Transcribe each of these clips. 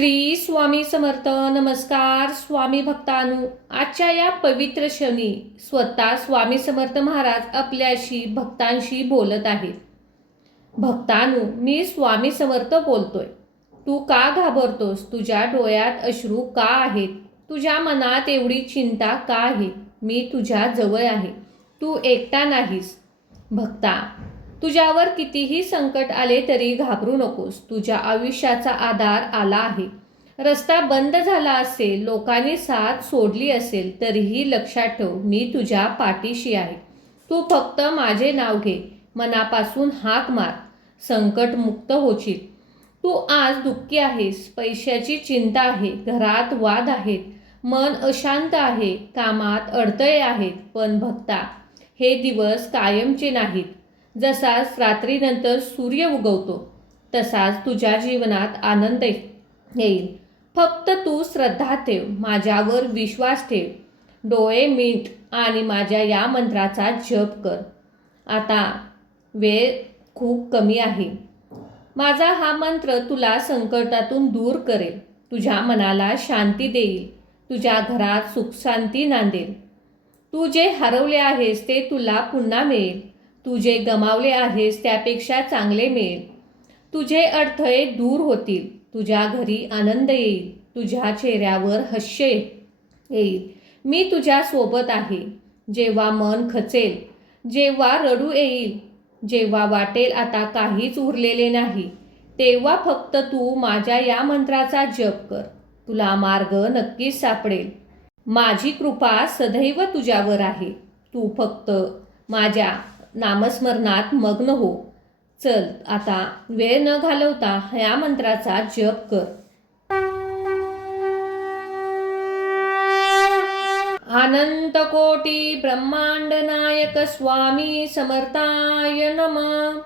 श्री स्वामी समर्थ. नमस्कार स्वामी भक्तांनो. आजच्या या पवित्र क्षणी स्वतः स्वामी समर्थ महाराज आपल्याशी भक्तांशी बोलत आहेत. भक्तांनो, मी स्वामी समर्थ बोलतोय. तू का घाबरतोस? तुझ्या डोळ्यात अश्रू का आहेत? तुझ्या मनात एवढी चिंता का आहे? मी तुझ्या जवळ आहे. तू एकटा नाहीस. भक्ता, तुझ्यावर कितीही संकट आले तरी घाबरू नकोस. तुझ्या आयुष्याचा आधार आला आहे. रस्ता बंद झाला असेल, लोकांनी साथ सोडली असेल, तरीही लक्षात ठेव, मी तुझ्या पाठीशी आहे. तू फक्त माझे नाव घे, मनापासून हाक मार, संकटमुक्त होशील. तू आज दुःखी आहेस, पैशाची चिंता आहे, घरात वाद आहेत, मन अशांत आहे, कामात अडथळे आहेत. पण भक्ता, हे दिवस कायमचे नाहीत. जसाच रात्रीनंतर सूर्य उगवतो, तसाच तुझ्या जीवनात आनंद येईल. फक्त तू श्रद्धा ठेव, माझ्यावर विश्वास ठेव. डोळे मिट आणि माझ्या या मंत्राचा जप कर. आता वेळ खूप कमी आहे. माझा हा मंत्र तुला संकटातून दूर करेल, तुझ्या मनाला शांती देईल, तुझ्या घरात सुखशांती नांदेल. तू जे हरवले आहेस ते तुला पुन्हा मिळेल. तू जे गमावले आहेस त्यापेक्षा चांगले मिळेल. तुझे अडथळे दूर होतील, तुझ्या घरी आनंद येईल, तुझ्या चेहऱ्यावर हास्य येईल. मी तुझ्या सोबत आहे. जेव्हा मन खचेल, जेव्हा रडू येईल, जेव्हा वाटेल आता काहीच उरलेले नाही, तेव्हा फक्त तू माझ्या या मंत्राचा जप कर. तुला मार्ग नक्कीच सापडेल. माझी कृपा सदैव तुझ्यावर आहे. तू फक्त माझ्या नामस्मरणात मग्न हो. चल, आता वेळ न घालवता या मंत्राचा जप कर. अनंत कोटी ब्रह्मांड नायक स्वामी समर्थाय नमः.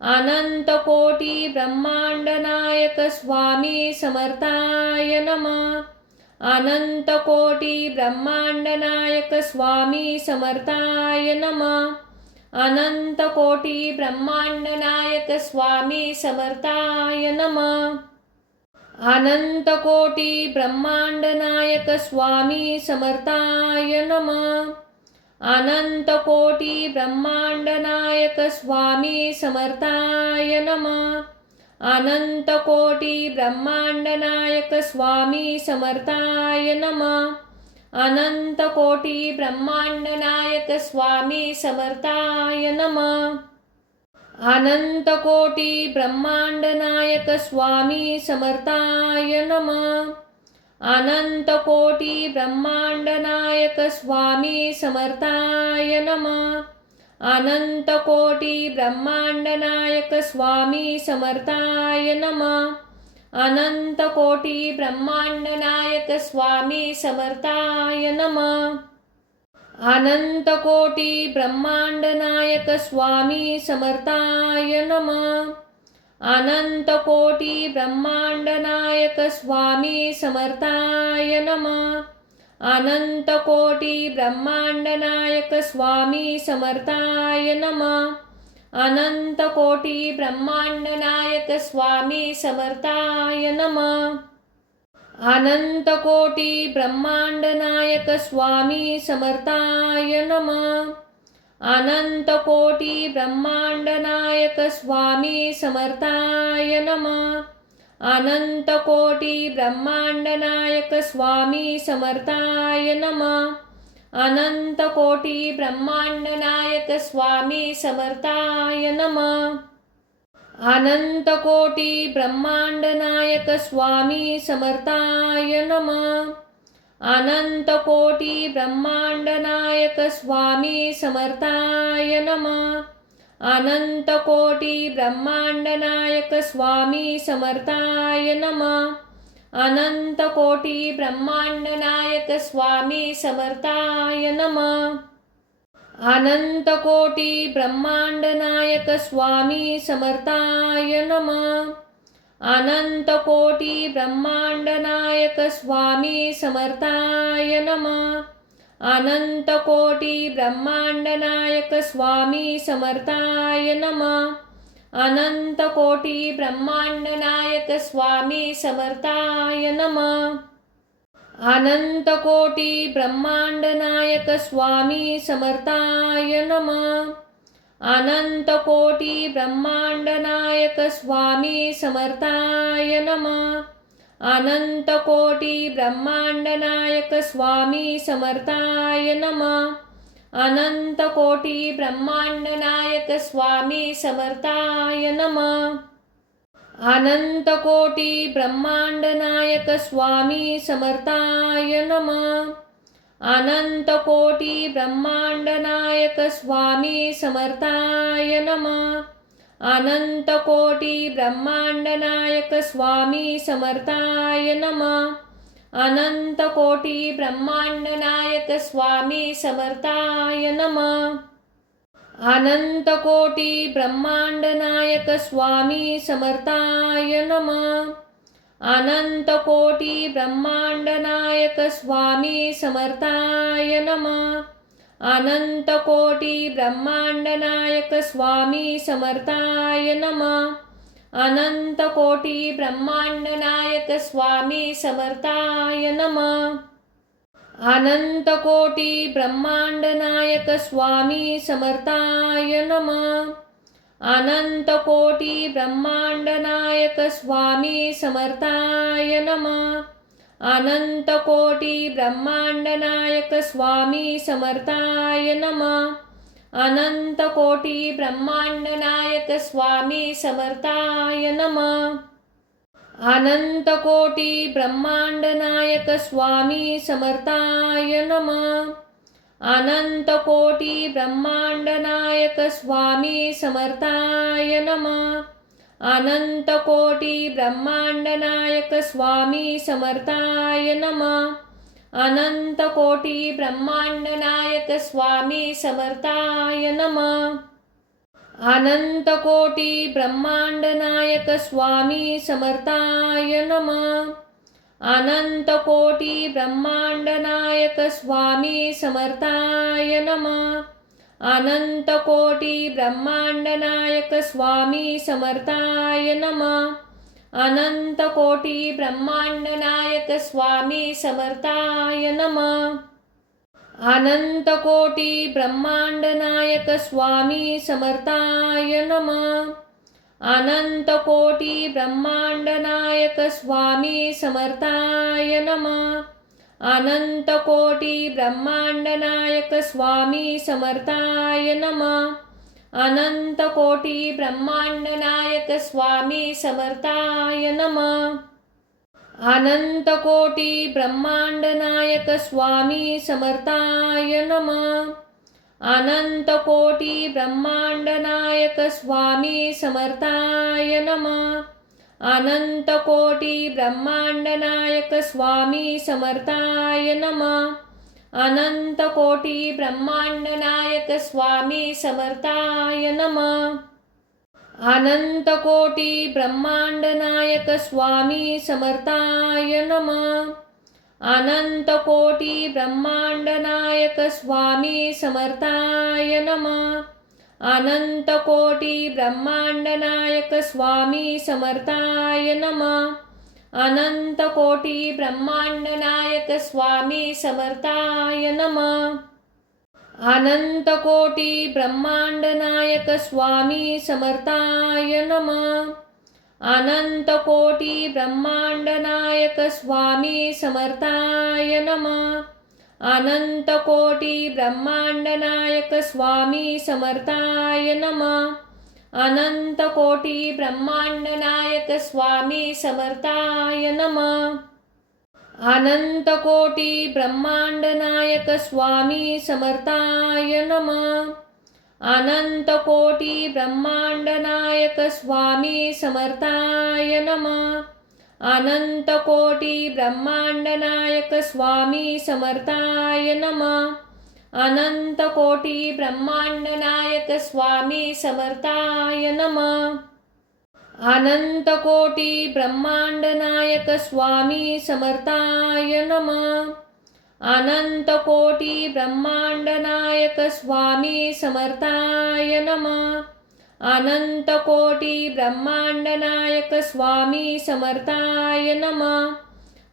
अनंत कोटी ब्रह्मांड नायक स्वामी समर्थाय नमः. अनंत कोटी ब्रह्मांड नायक स्वामी समर्थाय नमः. अनंत कोटी ब्रह्मांड नायक स्वामी समर्थाय नमः. अनंत कोटी ब्रह्मांड नायक स्वामी समर्थाय नमः. अनंत कोटी ब्रह्मांड नायक स्वामी समर्थाय नमः. अनंत कोटी ब्रह्मांड नायक स्वामी समर्थाय नमः. अनंत कोटी ब्रह्मांड नायक स्वामी समर्थाय नमः. अनंत कोटी ब्रह्मांड नायक स्वामी समर्थाय नमः. अनंत कोटी ब्रह्मांड नायक स्वामी समर्थाय नमः. अनंत कोटी ब्रह्मांड नायक स्वामी समर्थाय नमः. अनंत कोटी ब्रह्मांड नायक स्वामी समर्थाय नमः. अनंत कोटी ब्रह्मांड नायक स्वामी समर्थाय नमः. अनंत कोटी ब्रह्मांड नायक स्वामी समर्थाय नमः. अनंत कोटी ब्रह्मांड नायक स्वामी समर्थाय नमः. अनंत कोटी ब्रह्मांड नायक स्वामी समर्थाय नमः. अनंत कोटी ब्रह्मांड नायक स्वामी समर्थाय नमः. अनंत कोटी ब्रह्मांड नायक स्वामी समर्थाय नमः. अनंत कोटी ब्रह्मांड नायक स्वामी समर्थाय नमः. अनंत कोटी ब्रह्मांड नायक स्वामी समर्थाय नमः. अनंत कोटी ब्रह्मांड नायक स्वामी समर्थाय नमः. अनंत कोटी ब्रह्मांड नायक स्वामी समर्थाय नमः. अनंत कोटी ब्रह्मांड नायक स्वामी समर्थाय नमः. अनंत कोटी ब्रह्मांड नायक स्वामी समर्थाय नमः. अनंत कोटी ब्रह्मांड नायक स्वामी समर्थाय नमः. अनंत कोटी ब्रह्मांड नायक स्वामी समर्थाय नमः. अनंत कोटी ब्रह्मांड नायक स्वामी समर्थाय नमः. अनंत कोटी ब्रह्मांड नायक स्वामी समर्थाय नमः. अनंत कोटी ब्रह्मांड नायक स्वामी समर्थाय नमः. अनंत कोटी ब्रह्मांड नायक स्वामी समर्थाय नमः. अनंत कोटी ब्रह्मांड नायक स्वामी समर्थाय नमः. अनंत कोटी ब्रह्मांड नायक स्वामी समर्थाय नमः. अनंत कोटी ब्रह्मांड नायक स्वामी समर्थाय नमः. अनंत कोटी ब्रह्मांड नायक स्वामी समर्थाय नमः. अनंत कोटी ब्रह्मांड नायक स्वामी समर्थाय नमः. अनंत कोटी ब्रह्मांड नायक स्वामी समर्थाय नमः. अनंत कोटी ब्रह्मांड नायक स्वामी समर्थाय नमः. अनंत कोटी ब्रह्मांड नायक स्वामी समर्थाय नमः. अनंत कोटी ब्रह्मांड नायक स्वामी समर्थाय नमः. अनंत कोटी ब्रह्मांड नायक स्वामी समर्थाय नमः. अनंत कोटी ब्रह्मांड नायक स्वामी समर्थाय नमः. अनंत कोटी ब्रह्मांड नायक स्वामी समर्थाय नमः. अनंत कोटी ब्रह्मांड नायक स्वामी समर्थाय नमः. अनंत कोटी ब्रह्मांड नायक स्वामी समर्थाय नमः. अनंत कोटी ब्रह्मांड नायक स्वामी समर्थाय नमः. अनंत कोटी ब्रह्मांड नायक स्वामी समर्थाय नमः. अनंत कोटी ब्रह्मांड नायक स्वामी समर्थाय नमः. अनंत कोटी ब्रह्मांड नायक स्वामी समर्थाय नमः. अनंत कोटी ब्रह्मांड नायक स्वामी समर्थाय नमः. अनंत कोटी ब्रह्मांड नायक स्वामी समर्थाय नमः. अनंत कोटी ब्रह्मांड नायक स्वामी समर्थाय नमः. अनंत कोटी ब्रह्मांड नायक स्वामी समर्थाय नमः. अनंत कोटी ब्रह्मांड नायक स्वामी समर्थाय नमः. अनंत कोटी ब्रह्मांड नायक स्वामी समर्थाय नमः. अनंत कोटी ब्रह्मांड नायक स्वामी समर्थाय नमः. अनंत कोटी ब्रह्मांड नायक स्वामी समर्थाय नमः. अनंत कोटी ब्रह्मांड नायक स्वामी समर्थाय नमः. अनंत कोटी ब्रह्मांड नायक स्वामी समर्थाय नमः. अनंत कोटी ब्रह्मांड नायक स्वामी समर्थाय नमः. अनंत कोटी ब्रह्मांड नायक स्वामी समर्थाय नमः. अनंत कोटी ब्रह्मांड नायक स्वामी समर्थाय नमः. अनंत कोटी ब्रह्मांड नायक स्वामी समर्थाय नमः. अनंत कोटी ब्रह्मांड नायक स्वामी समर्थाय नमः. अनंत कोटी ब्रह्मांड नायक स्वामी समर्थाय नमः. अनंत कोटी ब्रह्मांड नायक स्वामी समर्थाय नमः. अनंत कोटी ब्रह्मांड नायक स्वामी समर्थाय नमः. अनंत कोटी ब्रह्मांड नायक स्वामी समर्थाय नमः. अनंत कोटी ब्रह्मांड नायक स्वामी समर्थाय नमः. अनंत कोटी ब्रह्मांड नायक स्वामी समर्थाय नमः. अनंत कोटी ब्रह्मांड नायक स्वामी समर्थाय नमः. अनंत कोटी ब्रह्मांड नायक स्वामी समर्थाय नमः. अनंत कोटी ब्रह्मांड नायक स्वामी समर्थाय नमः. अनंत कोटी ब्रह्मांड नायक स्वामी समर्थाय नमः. अनंत कोटी ब्रह्मांड नायक स्वामी समर्थाय नमः. अनंत कोटी ब्रह्मांड नायक स्वामी समर्थाय नमः.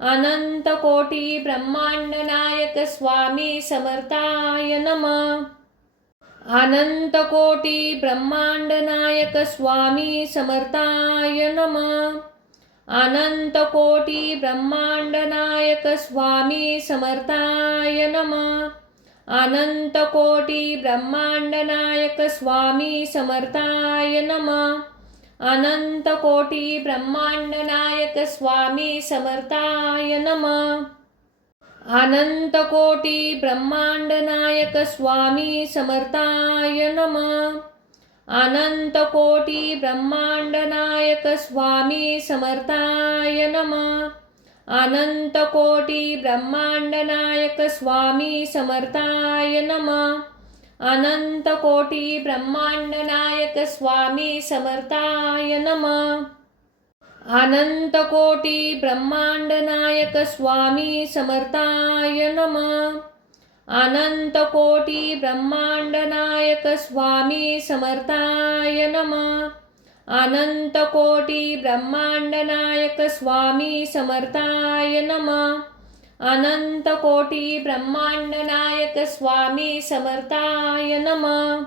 अनंत कोटी ब्रह्मांड नायक स्वामी समर्थाय नमः. अनंत कोटी ब्रह्मांड नायक स्वामी समर्थाय नमः. अनंत कोटी ब्रह्मांड नायक स्वामी समर्थाय नमः. अनंत कोटी ब्रह्मांड नायक स्वामी समर्थाय नमः. अनंत कोटी ब्रह्मांड नायक स्वामी समर्थाय नमः. अनंत कोटी ब्रह्मांड नायक स्वामी समर्थाय नमः. अनंत कोटी ब्रह्मांड नायक स्वामी समर्थाय नमः. अनंत कोटी ब्रह्मांड नायक स्वामी समर्थाय नमः. अनंत कोटी ब्रह्मांड नायक स्वामी समर्थाय नमः. अनंत कोटी ब्रह्मांड नायक स्वामी समर्थाय नमः. अनंत कोटी ब्रह्मांड नायक स्वामी समर्थाय नमः. अनंत कोटी ब्रह्मांड नायक स्वामी समर्थाय नमः. अनंत कोटी ब्रह्मांड नायक स्वामी समर्थाय नमः.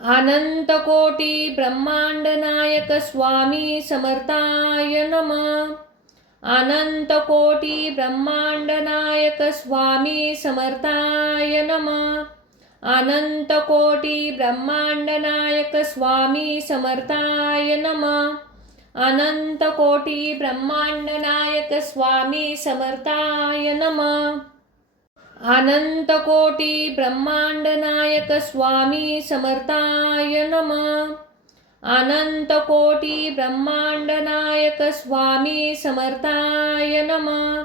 अनंत कोटी ब्रह्मांड नायक स्वामी समर्थाय नमः. अनंत कोटी ब्रह्मांड नायक स्वामी समर्थाय नमः. अनंत कोटी ब्रह्मांड नायक स्वामी समर्थाय नमः. अनंत कोटी ब्रह्मांड नायक स्वामी समर्थाय नमः. अनंत कोटी ब्रह्मांड नायक स्वामी समर्थाय नमः. अनंत कोटी ब्रह्मांड नायक स्वामी समर्थाय नमः.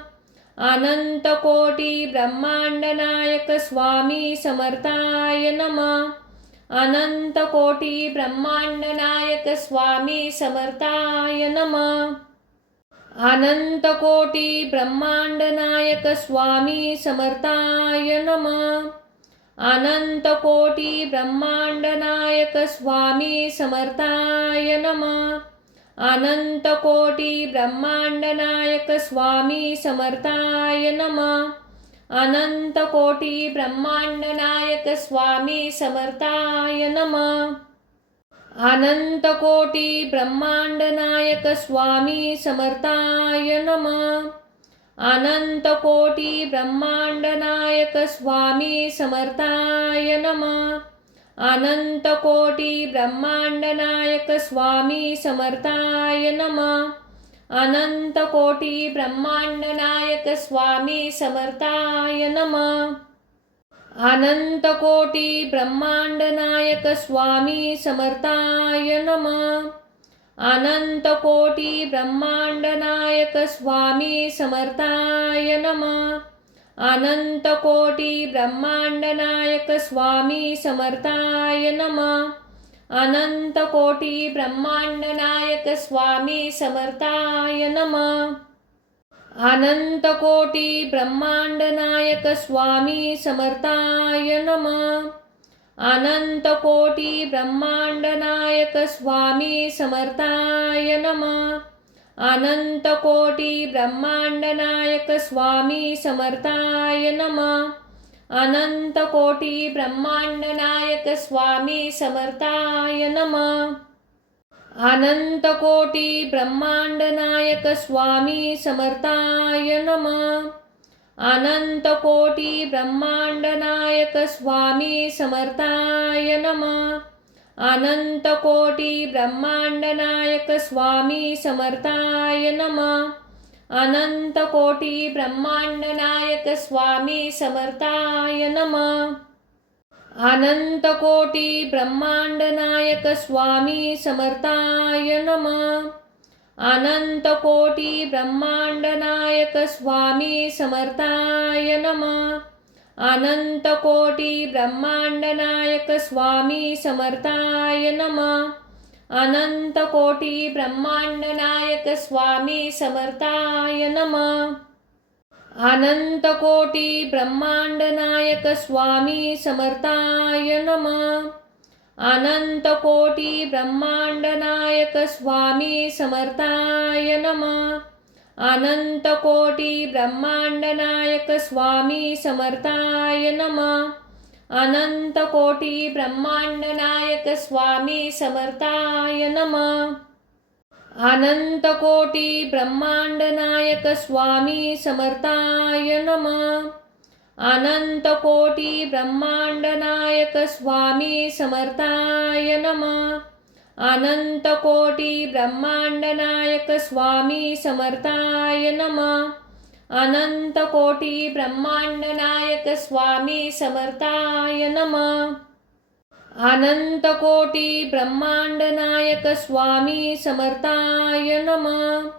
अनंत कोटी ब्रह्मांड नायक स्वामी समर्थाय नमः. अनंत कोटी ब्रह्मांड नायक स्वामी समर्थाय नमः. अनंत कोटी ब्रह्मांड नायक स्वामी समर्थाय नमः. अनंत कोटी ब्रह्मांड नायक स्वामी समर्थाय नमः. अनंत कोटी ब्रह्मांड नायक स्वामी समर्थाय नमः. अनंत कोटी ब्रह्मांड नायक स्वामी समर्थाय नमः. अनंत कोटी ब्रह्मांड नायक स्वामी समर्थाय नमः. अनंत कोटी ब्रह्मांड नायक स्वामी समर्थाय नमः. अनंत कोटी ब्रह्मांड नायक स्वामी समर्थाय नमः. अनंत कोटी ब्रह्मांड नायक स्वामी समर्थाय नमः. अनंत कोटी ब्रह्मांड नायक स्वामी समर्थाय नमः. अनंत कोटी ब्रह्मांड नायक स्वामी समर्थाय नमः. अनंत कोटी ब्रह्मांड नायक स्वामी समर्थाय नमः. अनंत कोटी ब्रह्मांड नायक स्वामी समर्थाय नमः. अनंत कोटी ब्रह्मांड नायक स्वामी समर्थाय नमः. अनंत कोटी ब्रह्मांड नायक स्वामी समर्थाय नमः. अनंत कोटी ब्रह्मांड नायक स्वामी समर्थाय नमः. अनंत कोटी ब्रह्मांड नायक स्वामी समर्थाय नमः. अनंत कोटी ब्रह्मांड नायक स्वामी समर्थाय नमः. अनंत कोटी ब्रह्मांड नायक स्वामी समर्थाय नमः. अनंत कोटी ब्रह्मांड नायक स्वामी समर्थाय नमः. अनंत कोटी ब्रह्मांड नायक स्वामी समर्थाय नमः. अनंत कोटी ब्रह्मांड नायक स्वामी समर्थाय नमः. अनंत कोटी ब्रह्मांड नायक स्वामी समर्थाय नमः. अनंत कोटी ब्रह्मांड नायक स्वामी समर्थाय नमः. अनंत कोटी ब्रह्मांड नायक स्वामी समर्थाय नमः. अनंत कोटी ब्रह्मांड नायक स्वामी समर्थाय नमः. अनंत कोटी ब्रह्मांड नायक स्वामी समर्थाय नमः. अनंत कोटी ब्रह्मांड नायक स्वामी समर्थाय नमः. अनंत कोटी ब्रह्मांड नायक स्वामी समर्थाय नमः. अनंत कोटी ब्रह्मांड नायक स्वामी समर्थाय नमः. अनंत कोटी ब्रह्मांड नायक स्वामी समर्थाय नमः. अनंत कोटी ब्रह्मांड नायक स्वामी समर्थाय नमः. अनंत कोटी ब्रह्मांड नायक स्वामी समर्थाय नमः. अनंत कोटी ब्रह्मांड नायक स्वामी समर्थाय नमः.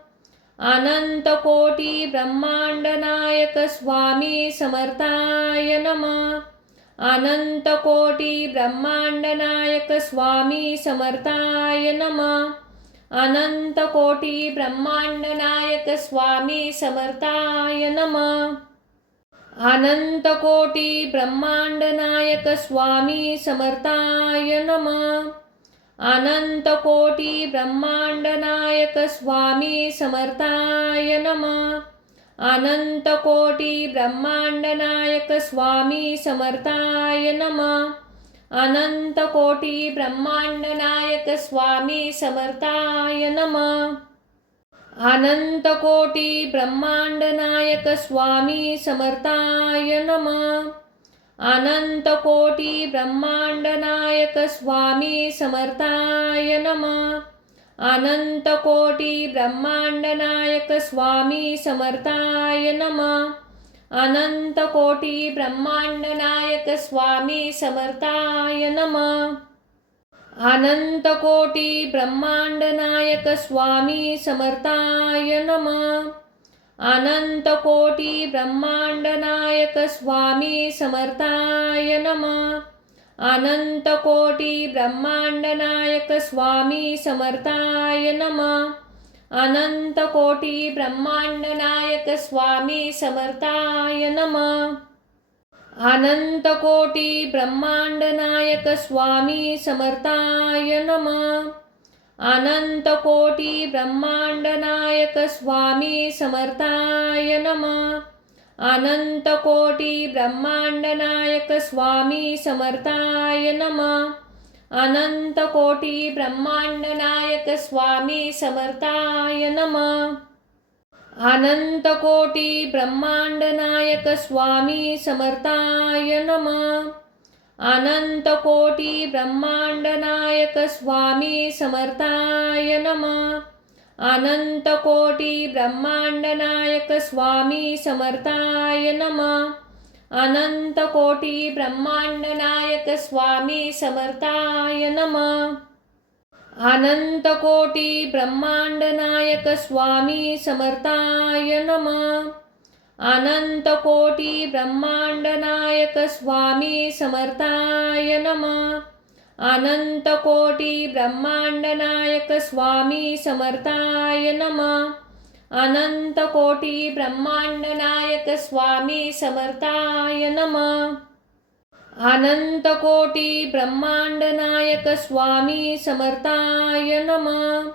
अनंत कोटी ब्रह्मांड नायक स्वामी समर्थाय नमः. अनंत कोटी ब्रह्मांड नायक स्वामी समर्थाय नमः. अनंत कोटी ब्रह्मांड नायक स्वामी समर्थाय नमः. अनंत कोटी ब्रह्मांड नायक स्वामी समर्थाय नमः. अनंत कोटी ब्रह्मांड नायक स्वामी समर्थाय नमः. अनंत कोटी ब्रह्मांड नायक स्वामी समर्थाय नमः. अनंत कोटी ब्रह्मांड नायक स्वामी समर्थाय नमः. अनंत कोटी ब्रह्मांड नायक स्वामी समर्थाय नमः. अनंत कोटी ब्रह्मांड नायक स्वामी समर्थाय नमः. अनंत कोटी ब्रह्मांड नायक स्वामी समर्थाय नमः. अनंत कोटी ब्रह्मांड नायक स्वामी समर्थाय नमः. अनंत कोटी ब्रह्मांड नायक स्वामी समर्थाय नमः. अनंत कोटी ब्रह्मांड नायक स्वामी समर्थाय नमः. अनंत कोटी ब्रह्मांड नायक स्वामी समर्थाय नमः. अनंत कोटी ब्रह्मांड नायक स्वामी समर्थाय नमः. अनंत कोटी ब्रह्मांड नायक स्वामी समर्थाय नमः. अनंत कोटी ब्रह्मांड नायक स्वामी समर्थाय नमः. अनंत कोटी ब्रह्मांड नायक स्वामी समर्थाय नमः. अनंत कोटी ब्रह्मांड नायक स्वामी समर्थाय नमः. अनंत कोटी ब्रह्मांड नायक स्वामी समर्थाय नमः. अनंत कोटी ब्रह्मांड नायक स्वामी समर्थाय नमः. अनंत कोटी ब्रह्मांड नायक स्वामी समर्थाय नमः. अनंत कोटी ब्रह्मांड नायक स्वामी समर्थाय नमः. अनंत कोटी ब्रह्मांड नायक स्वामी समर्थाय नमः. अनंत कोटी ब्रह्मांड नायक स्वामी समर्थाय नमः. अनंत कोटी ब्रह्मांड नायक स्वामी समर्थाय नमः. अनंत कोटी ब्रह्मांड नायक स्वामी समर्थाय नमः. अनंत कोटी ब्रह्मांड नायक स्वामी समर्थाय नमः.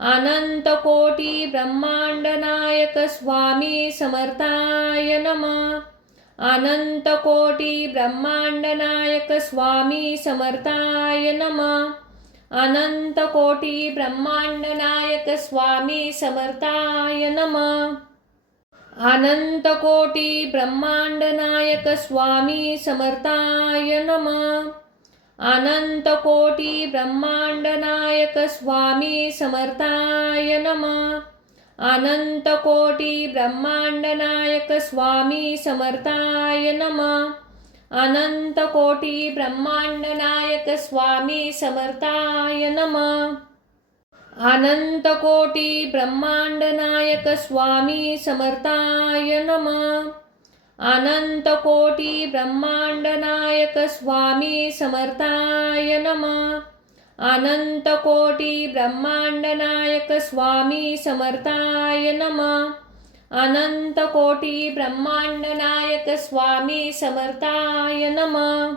अनंत कोटी ब्रह्मांड नायक स्वामी समर्थाय नमः. अनंत कोटी ब्रह्मांड नायक स्वामी समर्थाय नमः. अनंत कोटी ब्रह्मांड नायक स्वामी समर्थाय नमः. अनंत कोटी ब्रह्मांड नायक स्वामी समर्थाय नमः. अनंत कोटी ब्रह्मांड नायक स्वामी समर्थाय नमः. अनंत कोटी ब्रह्मांड नायक स्वामी समर्थाय नमः. अनंत कोटी ब्रह्मांड नायक स्वामी समर्थाय नमः. अनंत कोटी ब्रह्मांड नायक स्वामी समर्थाय नमः. अनंत कोटी ब्रह्मांड नायक स्वामी समर्थाय नमः. अनंत कोटी ब्रह्मांड नायक स्वामी समर्थाय नमः. अनंत कोटी ब्रह्मांड नायक स्वामी समर्थाय नमः.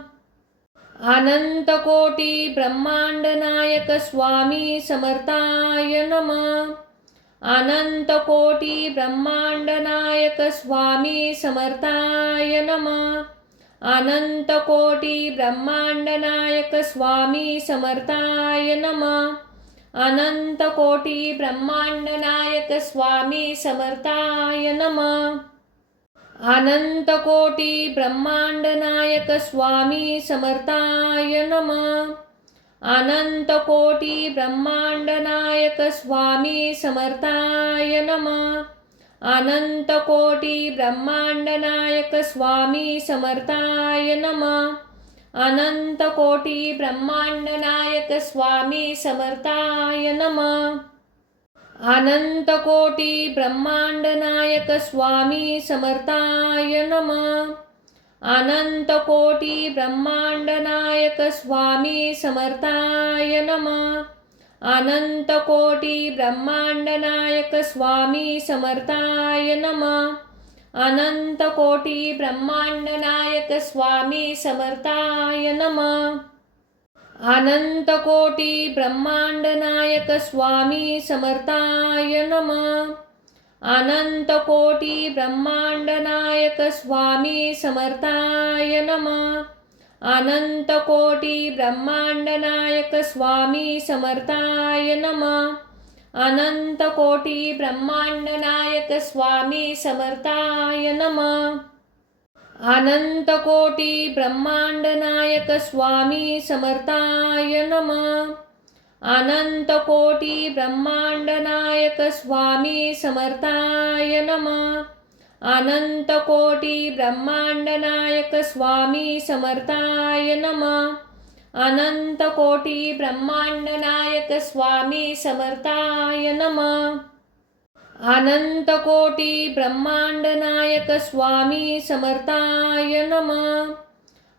अनंत कोटी ब्रह्मांड नायक स्वामी समर्थाय नमः. अनंत कोटी ब्रह्मांड नायक स्वामी समर्थाय नमः. अनंत कोटी ब्रह्मांड नायक स्वामी समर्थाय नमः. अनंत कोटी ब्रह्मांड नायक स्वामी समर्थाय नमः. अनंत कोटी ब्रह्मांड नायक स्वामी समर्थाय नमः. अनंत कोटी ब्रह्मांड नायक स्वामी समर्थाय नमः. अनंत कोटी ब्रह्मांड नायक स्वामी समर्थाय नमः. अनंत कोटी ब्रह्मांड नायक स्वामी समर्थाय नमः. अनंत कोटी ब्रह्मांड नायक स्वामी समर्थाय नमः. अनंत कोटी ब्रह्मांड नायक स्वामी समर्थाय नमः. अनंत कोटी ब्रह्मांड नायक स्वामी समर्थाय नमः. अनंत कोटी ब्रह्मांड नायक स्वामी समर्थाय नमः. अनंत कोटी ब्रह्मांड नायक स्वामी समर्थाय नमः. अनंत कोटी ब्रह्मांड नायक स्वामी समर्थाय नमः. अनंत कोटी ब्रह्मांड नायक स्वामी समर्थाय नमः. अनंत कोटी ब्रह्मांड नायक स्वामी समर्थाय नमः. अनंत कोटी ब्रह्मांड नायक स्वामी समर्थाय नमः. अनंत कोटी ब्रह्मांड नायक स्वामी समर्थाय नमः. अनंत कोटी ब्रह्मांड नायक स्वामी समर्थाय नमः. अनंत कोटी ब्रह्मांड नायक स्वामी समर्थाय नमः. अनंत कोटी ब्रह्मांड नायक स्वामी समर्थाय नमः.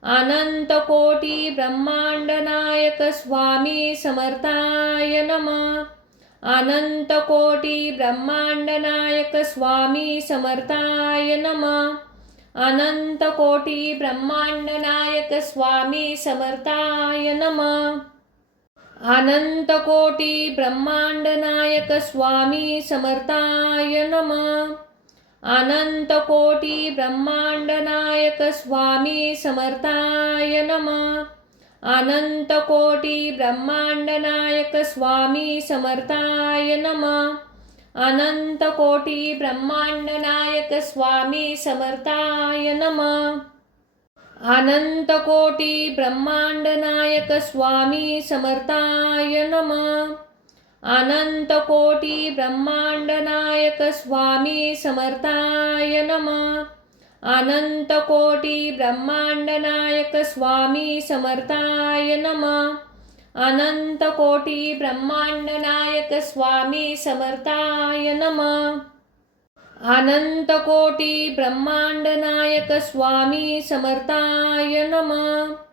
अनंत कोटी ब्रह्मांड नायक स्वामी समर्थाय नमः. अनंत कोटी ब्रह्मांड नायक स्वामी समर्थाय नमः. अनंत कोटी ब्रह्मांड नायक स्वामी समर्थाय नमः. अनंत कोटी ब्रह्मांड नायक स्वामी समर्थाय नमः. अनंत कोटी ब्रह्मांड नायक स्वामी समर्थाय नमः. अनंत कोटी ब्रह्मांड नायक स्वामी समर्थाय नमः. अनंत कोटी ब्रह्मांड नायक स्वामी समर्थाय नमः. अनंत कोटी ब्रह्मांड नायक स्वामी समर्थाय नमः. अनंत कोटी ब्रह्मांड नायक स्वामी समर्थाय नमः. अनंत कोटी ब्रह्मांड नायक स्वामी समर्थाय नमः. अनंत कोटी ब्रह्मांड नायक स्वामी समर्थाय नमः. अनंत कोटी ब्रह्मांड नायक स्वामी समर्थाय नमः.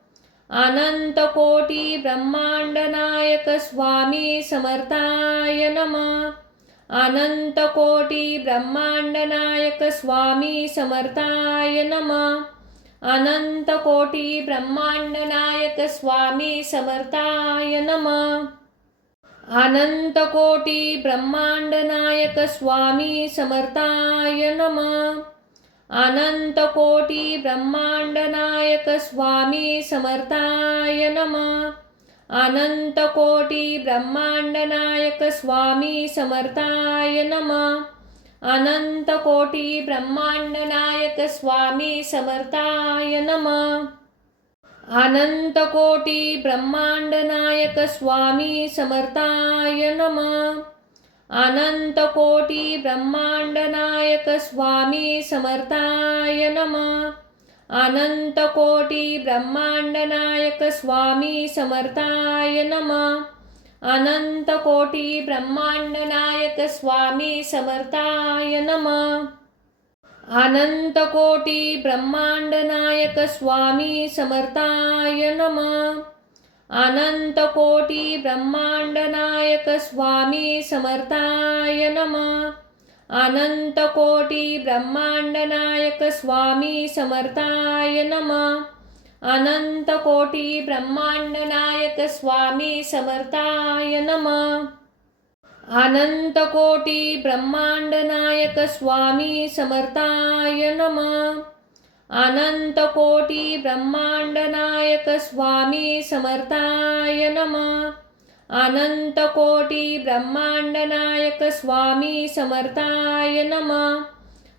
अनंत कोटी ब्रह्मांड नायक स्वामी समर्थाय नमः. अनंत कोटी ब्रह्मांड नायक स्वामी समर्थाय नमः. अनंत कोटी ब्रह्मांड नायक स्वामी समर्थाय नमः. अनंत कोटी ब्रह्मांड नायक स्वामी समर्थाय नमः. अनंत कोटी ब्रह्मांड नायक स्वामी समर्थाय नमः. अनंत कोटी ब्रह्मांड नायक स्वामी समर्थाय नमः. अनंत कोटी ब्रह्मांड नायक स्वामी समर्थाय नमः. अनंत कोटी ब्रह्मांड नायक स्वामी समर्थाय नमः. अनंत कोटी ब्रह्मांड नायक स्वामी समर्थाय नमः. अनंत कोटी ब्रह्मांड नायक स्वामी समर्थाय नमः. अनंत कोटी ब्रह्मांड नायक स्वामी समर्थाय नमः. अनंत कोटी ब्रह्मांड नायक स्वामी समर्थाय नमः. अनंत कोटी ब्रह्मांड नायक स्वामी समर्थाय नमः. अनंत कोटी ब्रह्मांड नायक स्वामी समर्थाय नमः. अनंत कोटी ब्रह्मांड नायक स्वामी समर्थाय नमः. अनंत कोटी ब्रह्मांड नायक स्वामी समर्थाय नमः. अनंत कोटी ब्रह्मांड नायक स्वामी समर्थाय नमः. अनंत कोटी ब्रह्मांड नायक स्वामी समर्थाय नमः.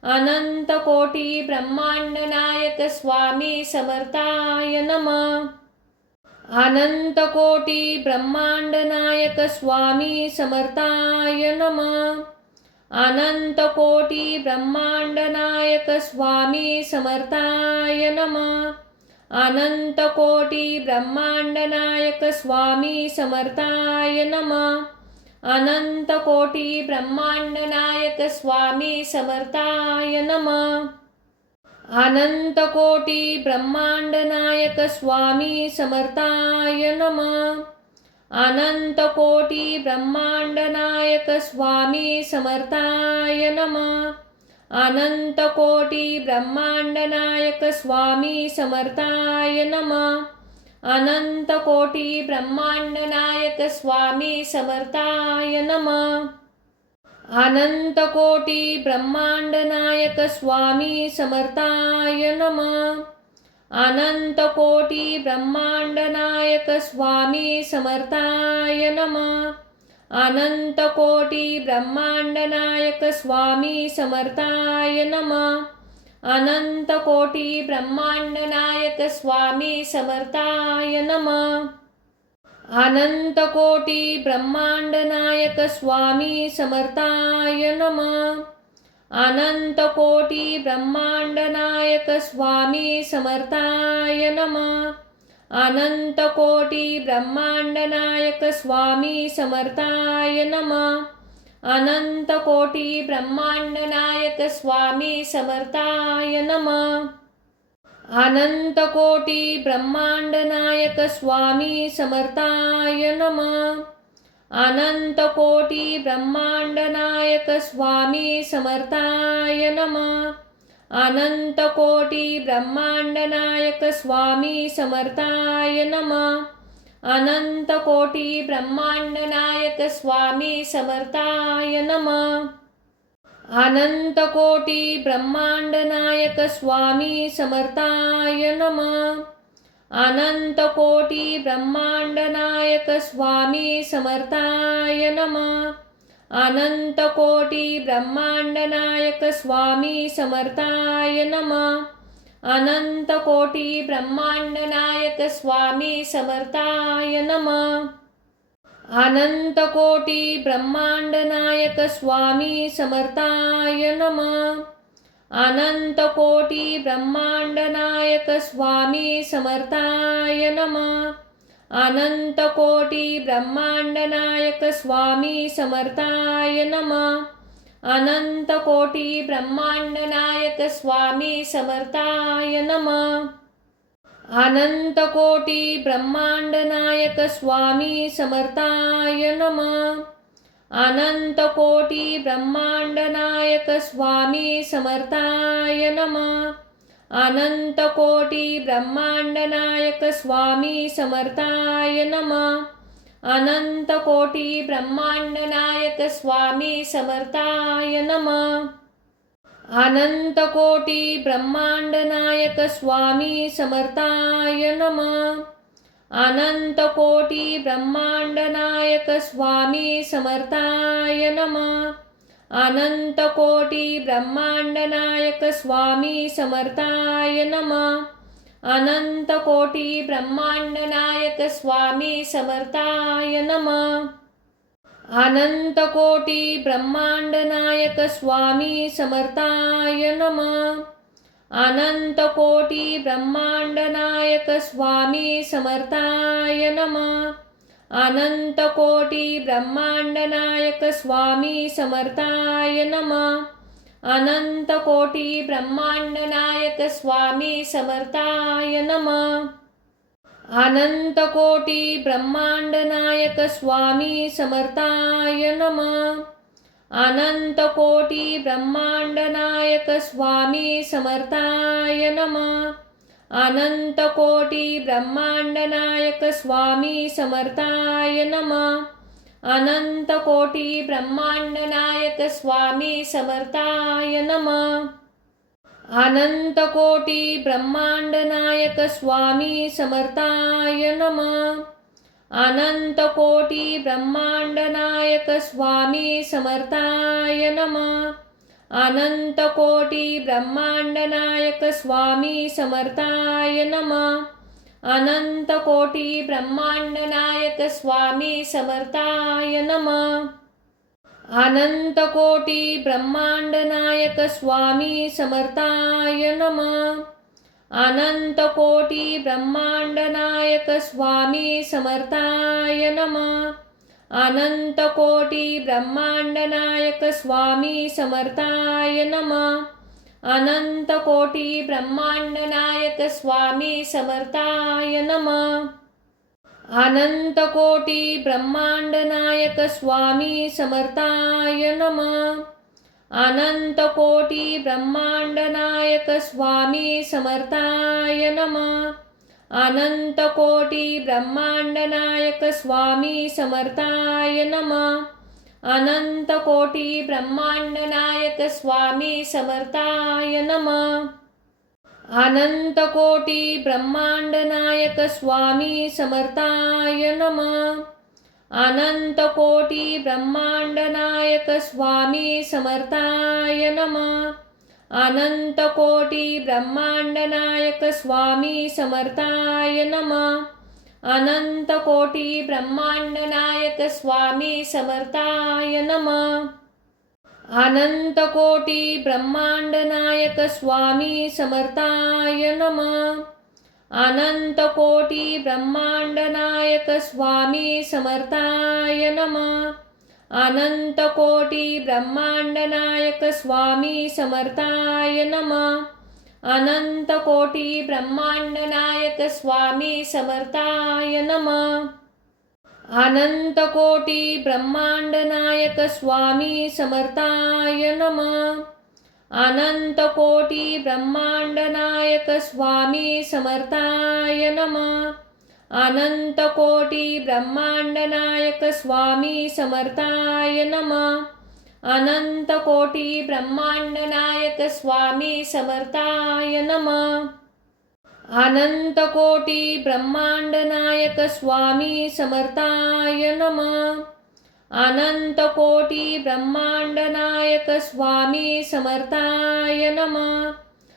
अनंत कोटी ब्रह्मांड नायक स्वामी समर्थाय नमः. अनंत कोटी ब्रह्मांड नायक स्वामी समर्थाय नमः. अनंत कोटी ब्रह्मांड नायक स्वामी समर्थाय नमः. अनंत कोटी ब्रह्मांड नायक स्वामी समर्थाय नमः. अनंत कोटी ब्रह्मांड नायक स्वामी समर्थाय नमः. अनंत कोटी ब्रह्मांड नायक स्वामी समर्थाय नमः. अनंत कोटी ब्रह्मांड नायक स्वामी समर्थाय नमः. अनंत कोटी ब्रह्मांड नायक स्वामी समर्थाय नमः. अनंत कोटी ब्रह्मांड नायक स्वामी समर्थाय नमः. अनंत कोटी ब्रह्मांड नायक स्वामी समर्थाय नमः. अनंत कोटी ब्रह्मांड नायक स्वामी समर्थाय नमः. अनंत कोटी ब्रह्मांड नायक स्वामी समर्थाय नमः. अनंत कोटी ब्रह्मांड नायक स्वामी समर्थाय नमः. अनंत कोटी ब्रह्मांड नायक स्वामी समर्थाय नमः. अनंत कोटी ब्रह्मांड नायक स्वामी समर्थाय नमः. अनंत कोटी ब्रह्मांड नायक स्वामी समर्थाय नमः. अनंत कोटी ब्रह्मांड नायक स्वामी समर्थाय नमः. अनंत कोटी ब्रह्मांड नायक स्वामी समर्थाय नमः. अनंत कोटी ब्रह्मांड नायक स्वामी समर्थाय नमः. अनंत कोटी ब्रह्मांड नायक स्वामी समर्थाय नमः. अनंत कोटी ब्रह्मांड नायक स्वामी समर्थाय नमः. अनंत कोटी ब्रह्मांड नायक स्वामी समर्थाय नमः. अनंत कोटी ब्रह्मांड नायक स्वामी समर्थाय नमः. अनंत कोटी ब्रह्मांड नायक स्वामी समर्थाय नमः. अनंत कोटी ब्रह्मांड नायक स्वामी समर्थाय नमः. अनंत कोटी ब्रह्मांड नायक स्वामी समर्थाय नमः. अनंत कोटी ब्रह्मांड नायक स्वामी समर्थाय नमः. अनंत कोटी ब्रह्मांड नायक स्वामी समर्थाय नमः. अनंत कोटी ब्रह्मांड नायक स्वामी समर्थाय नमः. अनंत कोटी ब्रह्मांड नायक स्वामी समर्थाय नमः. अनंत कोटी ब्रह्मांड नायक स्वामी समर्थाय नमः. अनंत कोटी ब्रह्मांड नायक स्वामी समर्थाय नमः. अनंत कोटी ब्रह्मांड नायक स्वामी समर्थाय नमः. अनंत कोटी ब्रह्मांड नायक स्वामी समर्थाय नमः. अनंत कोटी ब्रह्मांड नायक स्वामी समर्थाय नमः. अनंत कोटी ब्रह्मांड नायक स्वामी समर्थाय नमः. अनंत कोटी ब्रह्मांड नायक स्वामी समर्थाय नमः. अनंत कोटी ब्रह्मांड नायक स्वामी समर्थाय नमः. अनंत कोटी ब्रह्मांड नायक स्वामी समर्थाय नमः. अनंत कोटी ब्रह्मांड नायक स्वामी समर्थाय नमः. अनंत कोटी ब्रह्मांड नायक स्वामी समर्थाय नमः. अनंत कोटी ब्रह्मांड नायक स्वामी समर्थाय नमः. अनंत कोटी ब्रह्मांड नायक स्वामी समर्थाय नमः. अनंत कोटी ब्रह्मांड नायक स्वामी समर्थाय नमः. अनंत कोटी ब्रह्मांड नायक स्वामी समर्थाय नमः. अनंत कोटी ब्रह्मांड नायक स्वामी समर्थाय नमः. अनंत कोटी ब्रह्मांड नायक स्वामी समर्थाय नमः. अनंत कोटी ब्रह्मांड नायक स्वामी समर्थाय नमः. अनंत कोटी ब्रह्मांड नायक स्वामी समर्थाय नमः. अनंत कोटी ब्रह्मांड नायक स्वामी समर्थाय नमः. अनंत कोटी ब्रह्मांड नायक स्वामी समर्थाय नमः. अनंत कोटी ब्रह्मांड नायक स्वामी समर्थाय नमः. अनंत कोटी ब्रह्मांड नायक स्वामी समर्थाय नमः. अनंत कोटी ब्रह्मांड नायक स्वामी समर्थाय नमः. अनंत कोटी ब्रह्मांड नायक स्वामी समर्थाय नमः. अनंत कोटी ब्रह्मांड नायक स्वामी समर्थाय नमः. अनंत कोटी ब्रह्मांड नायक स्वामी समर्थाय नमः. अनंत कोटी ब्रह्मांड नायक स्वामी समर्थाय नमः. अनंत कोटी ब्रह्मांड नायक स्वामी समर्थाय नमः. अनंत कोटी ब्रह्मांड नायक स्वामी समर्थाय नमः. अनंत कोटी ब्रह्मांड नायक स्वामी समर्थाय नमः. अनंत कोटी ब्रह्मांड नायक स्वामी समर्थाय नमः. अनंत कोटी ब्रह्मांड नायक स्वामी समर्थाय नमः. अनंत कोटी ब्रह्मांड नायक स्वामी समर्थाय नमः. अनंत कोटी ब्रह्मांड नायक स्वामी समर्थाय नमः. अनंत कोटी ब्रह्मांड नायक स्वामी समर्थाय नमः. अनंत कोटी ब्रह्मांड नायक स्वामी समर्थाय नमः. अनंत कोटी ब्रह्मांड नायक स्वामी समर्थाय नमः. अनंत कोटी ब्रह्मांड नायक स्वामी समर्थाय नमः. अनंत कोटी ब्रह्मांड नायक स्वामी समर्थाय नमः. अनंत कोटी ब्रह्मांड नायक स्वामी समर्थाय नमः.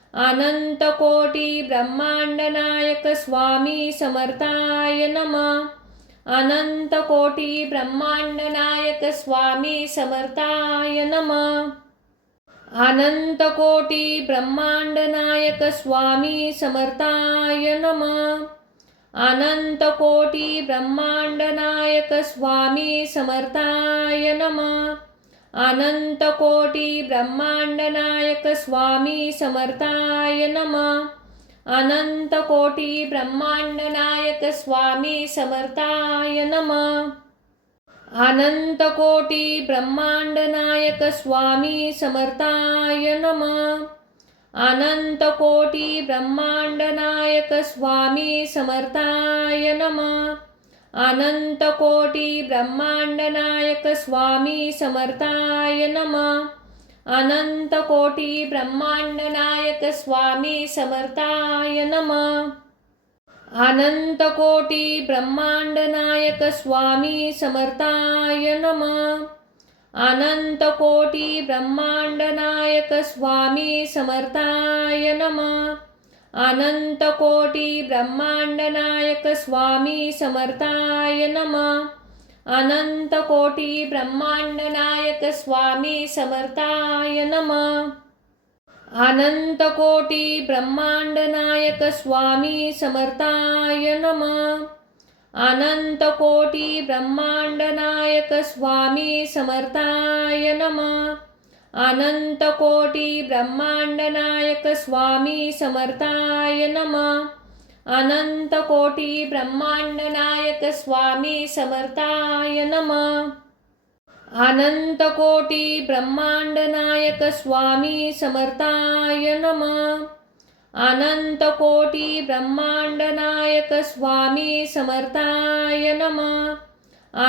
अनंत कोटी ब्रह्मांड नायक स्वामी समर्थाय नमः. अनंत कोटी ब्रह्मांड नायक स्वामी समर्थाय नमः. अनंत कोटी ब्रह्मांड नायक स्वामी समर्थाय नमः. अनंत कोटी ब्रह्मांड नायक स्वामी समर्थाय नमः. अनंत कोटी ब्रह्मांड नायक स्वामी समर्थाय नमः. अनंत कोटी ब्रह्मांड नायक स्वामी समर्थाय नमः. अनंत कोटी ब्रह्मांड नायक स्वामी समर्थाय नमः. अनंत कोटी ब्रह्मांड नायक स्वामी समर्थाय नमः. अनंत कोटी ब्रह्मांड नायक स्वामी समर्थाय नमः. अनंत कोटी ब्रह्मांड नायक स्वामी समर्थाय नमः. अनंत कोटी ब्रह्मांड नायक स्वामी समर्थाय नमः. अनंत कोटी ब्रह्मांड नायक स्वामी समर्थाय नमः. अनंत कोटी ब्रह्मांड नायक स्वामी समर्थाय नमः. अनंत कोटी ब्रह्मांड नायक स्वामी समर्थाय नमः. अनंत कोटी ब्रह्मांड नायक स्वामी समर्थाय नमः. अनंत कोटी ब्रह्मांड नायक स्वामी समर्थाय नमः. अनंत कोटी ब्रह्मांड नायक स्वामी समर्थाय नमः. अनंत कोटी ब्रह्मांड नायक स्वामी समर्थाय नमः. अनंत कोटी ब्रह्मांड नायक स्वामी समर्थाय नमः. अनंत कोटी ब्रह्मांड नायक स्वामी समर्थाय नमः.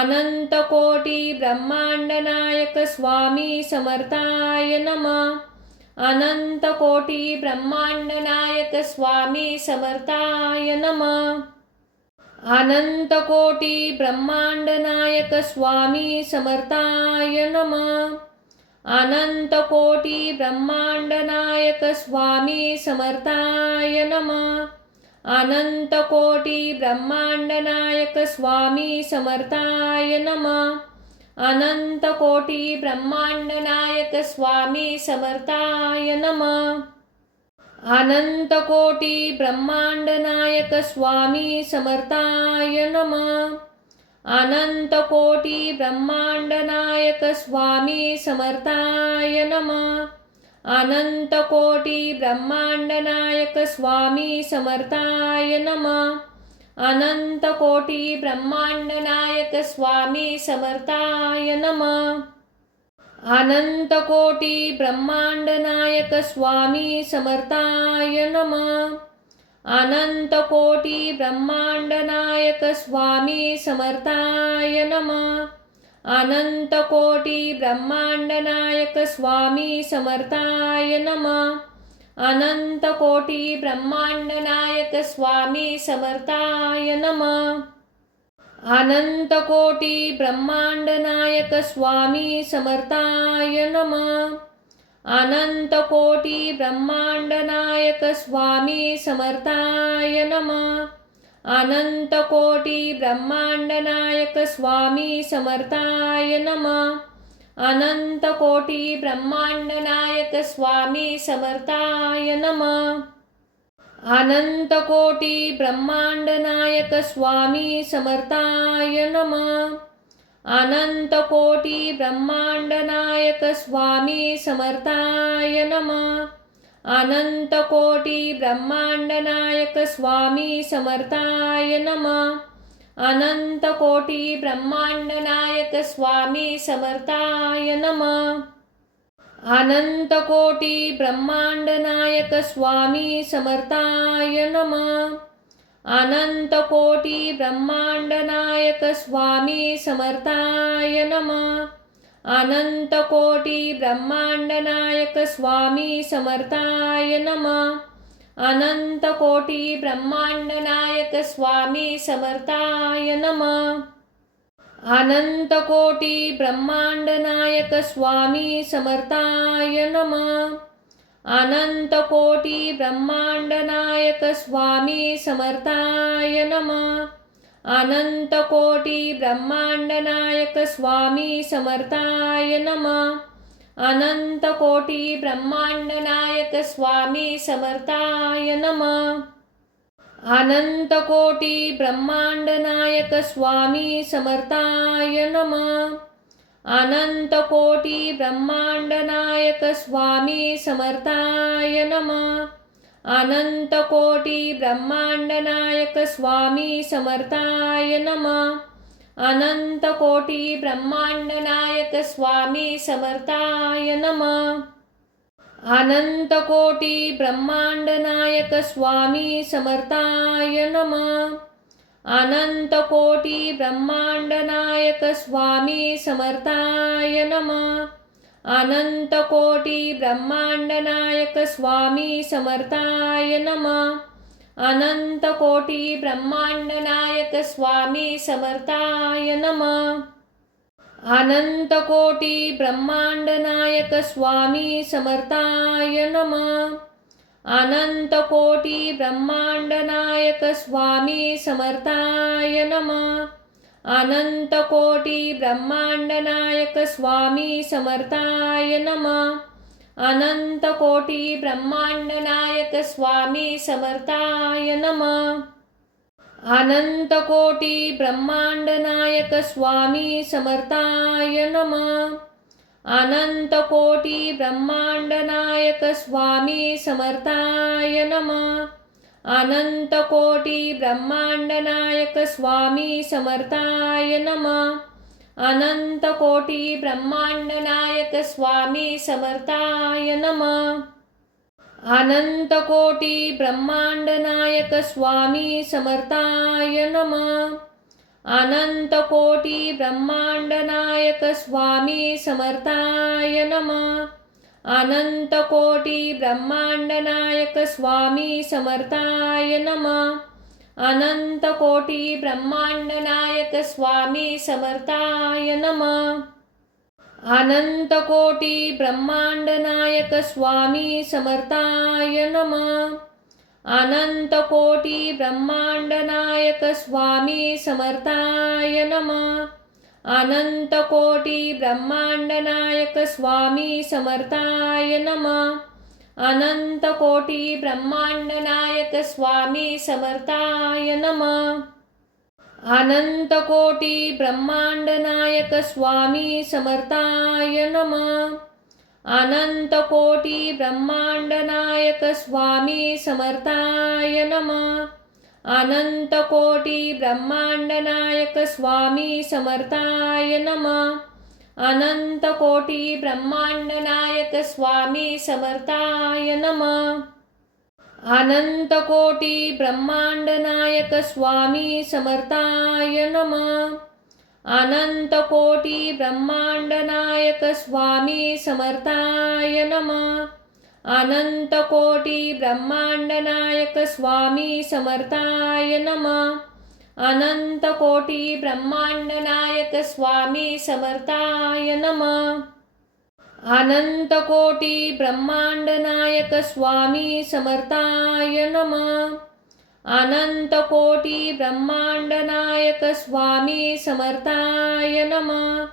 अनंत कोटी ब्रह्मांड नायक स्वामी समर्थाय नमः. अनंत कोटी ब्रह्मांड नायक स्वामी समर्थाय नमः. अनंत कोटी ब्रह्मांड नायक स्वामी समर्थाय नमः. अनंत कोटी ब्रह्मांड नायक स्वामी समर्थाय नमः. अनंत कोटी ब्रह्मांड नायक स्वामी समर्थाय नमः. अनंत कोटी ब्रह्मांड नायक स्वामी समर्थाय नमः. अनंत कोटी ब्रह्मांड नायक स्वामी समर्थाय नमः. अनंत कोटी ब्रह्मांड नायक स्वामी समर्थाय नमः. अनंत कोटी ब्रह्मांड नायक स्वामी समर्थाय नमः. अनंत कोटी ब्रह्मांड नायक स्वामी समर्थाय नमः. अनंत कोटी ब्रह्मांड नायक स्वामी समर्थाय नमः. अनंत कोटी ब्रह्मांड नायक स्वामी समर्थाय नमः. अनंत कोटी ब्रह्मांड नायक स्वामी समर्थाय नमः. अनंत कोटी ब्रह्मांड नायक स्वामी समर्थाय नमः. अनंत कोटी ब्रह्मांड नायक स्वामी समर्थाय नमः. अनंत कोटी ब्रह्मांड नायक स्वामी समर्थाय नमः. अनंत कोटी ब्रह्मांड नायक स्वामी समर्थाय नमः. अनंत कोटी ब्रह्मांड नायक स्वामी समर्थाय नमः. अनंत कोटी ब्रह्मांड नायक स्वामी समर्थाय नमः. अनंत कोटी ब्रह्मांड नायक स्वामी समर्थाय नमः. अनंत कोटी ब्रह्मांड नायक स्वामी समर्थाय नमः. अनंत कोटी ब्रह्मांड नायक स्वामी समर्थाय नमः. अनंत कोटी ब्रह्मांड नायक स्वामी समर्थाय नमः. अनंत कोटी ब्रह्मांड नायक स्वामी समर्थाय नमः. अनंत कोटी ब्रह्मांड नायक स्वामी समर्थाय नमः. अनंत कोटी ब्रह्मांड नायक स्वामी समर्थाय नमः. अनंत कोटी ब्रह्मांड नायक स्वामी समर्थाय नमः. अनंत कोटी ब्रह्मांड नायक स्वामी समर्थाय नमः. अनंत कोटी ब्रह्मांड नायक स्वामी समर्थाय नमः. अनंत कोटी ब्रह्मांड नायक स्वामी समर्थाय नमः. अनंत कोटी ब्रह्मांड नायक स्वामी समर्थाय नमः. अनंत कोटी ब्रह्मांड नायक स्वामी समर्थाय नमः. अनंत कोटी ब्रह्मांड नायक स्वामी समर्थाय नमः. अनंत कोटी ब्रह्मांड नायक स्वामी समर्थाय नमः. अनंत कोटी ब्रह्मांड नायक स्वामी समर्थाय नमः. अनंत कोटी ब्रह्मांड नायक स्वामी समर्थाय नमः. अनंत कोटी ब्रह्मांड नायक स्वामी समर्थाय नमः. अनंत कोटी ब्रह्मांड नायक स्वामी समर्थाय नमः. अनंत कोटी ब्रह्मांड नायक स्वामी समर्थाय नमः. अनंत कोटी ब्रह्मांड नायक स्वामी समर्थाय नमः. अनंत कोटी ब्रह्मांड नायक स्वामी समर्थाय नमः. अनंत कोटी ब्रह्मांड नायक स्वामी समर्थाय नमः. अनंत कोटी ब्रह्मांड नायक स्वामी समर्थाय नमः. अनंत कोटी ब्रह्मांड नायक स्वामी समर्थाय नमः. अनंत कोटी ब्रह्मांड नायक स्वामी समर्थाय नमः. अनंत कोटी ब्रह्मांड नायक स्वामी समर्थाय नमः. अनंत कोटी ब्रह्मांड नायक स्वामी समर्थाय नमः. अनंत कोटी ब्रह्मांड नायक स्वामी समर्थाय नमः. अनंत कोटी ब्रह्मांड नायक स्वामी समर्थाय नमः. अनंत कोटी ब्रह्मांड नायक स्वामी समर्थाय नमः. अनंत कोटी ब्रह्मांड नायक स्वामी समर्थाय नमः. अनंत कोटी ब्रह्मांड नायक स्वामी समर्थाय नमः. अनंत कोटी ब्रह्मांड नायक स्वामी समर्थाय नमः. अनंत कोटी ब्रह्मांड नायक स्वामी समर्थाय नमः. अनंत कोटी ब्रह्मांड नायक स्वामी समर्थाय नमः. अनंत कोटी ब्रह्मांड नायक स्वामी समर्थाय नमः. अनंत कोटी ब्रह्मांड नायक स्वामी समर्थाय नमः. अनंत कोटी ब्रह्मांड नायक स्वामी समर्थाय नमः. अनंत कोटी ब्रह्मांड नायक स्वामी समर्थाय नमः. अनंत कोटी ब्रह्मांड नायक स्वामी समर्थाय नमः. अनंत कोटी ब्रह्मांड नायक स्वामी समर्थाय नमः. अनंत कोटी ब्रह्मांड नायक स्वामी समर्थाय नमः. अनंत कोटी ब्रह्मांड नायक स्वामी समर्थाय नमः. अनंत कोटी ब्रह्मांड नायक स्वामी समर्थाय नमः.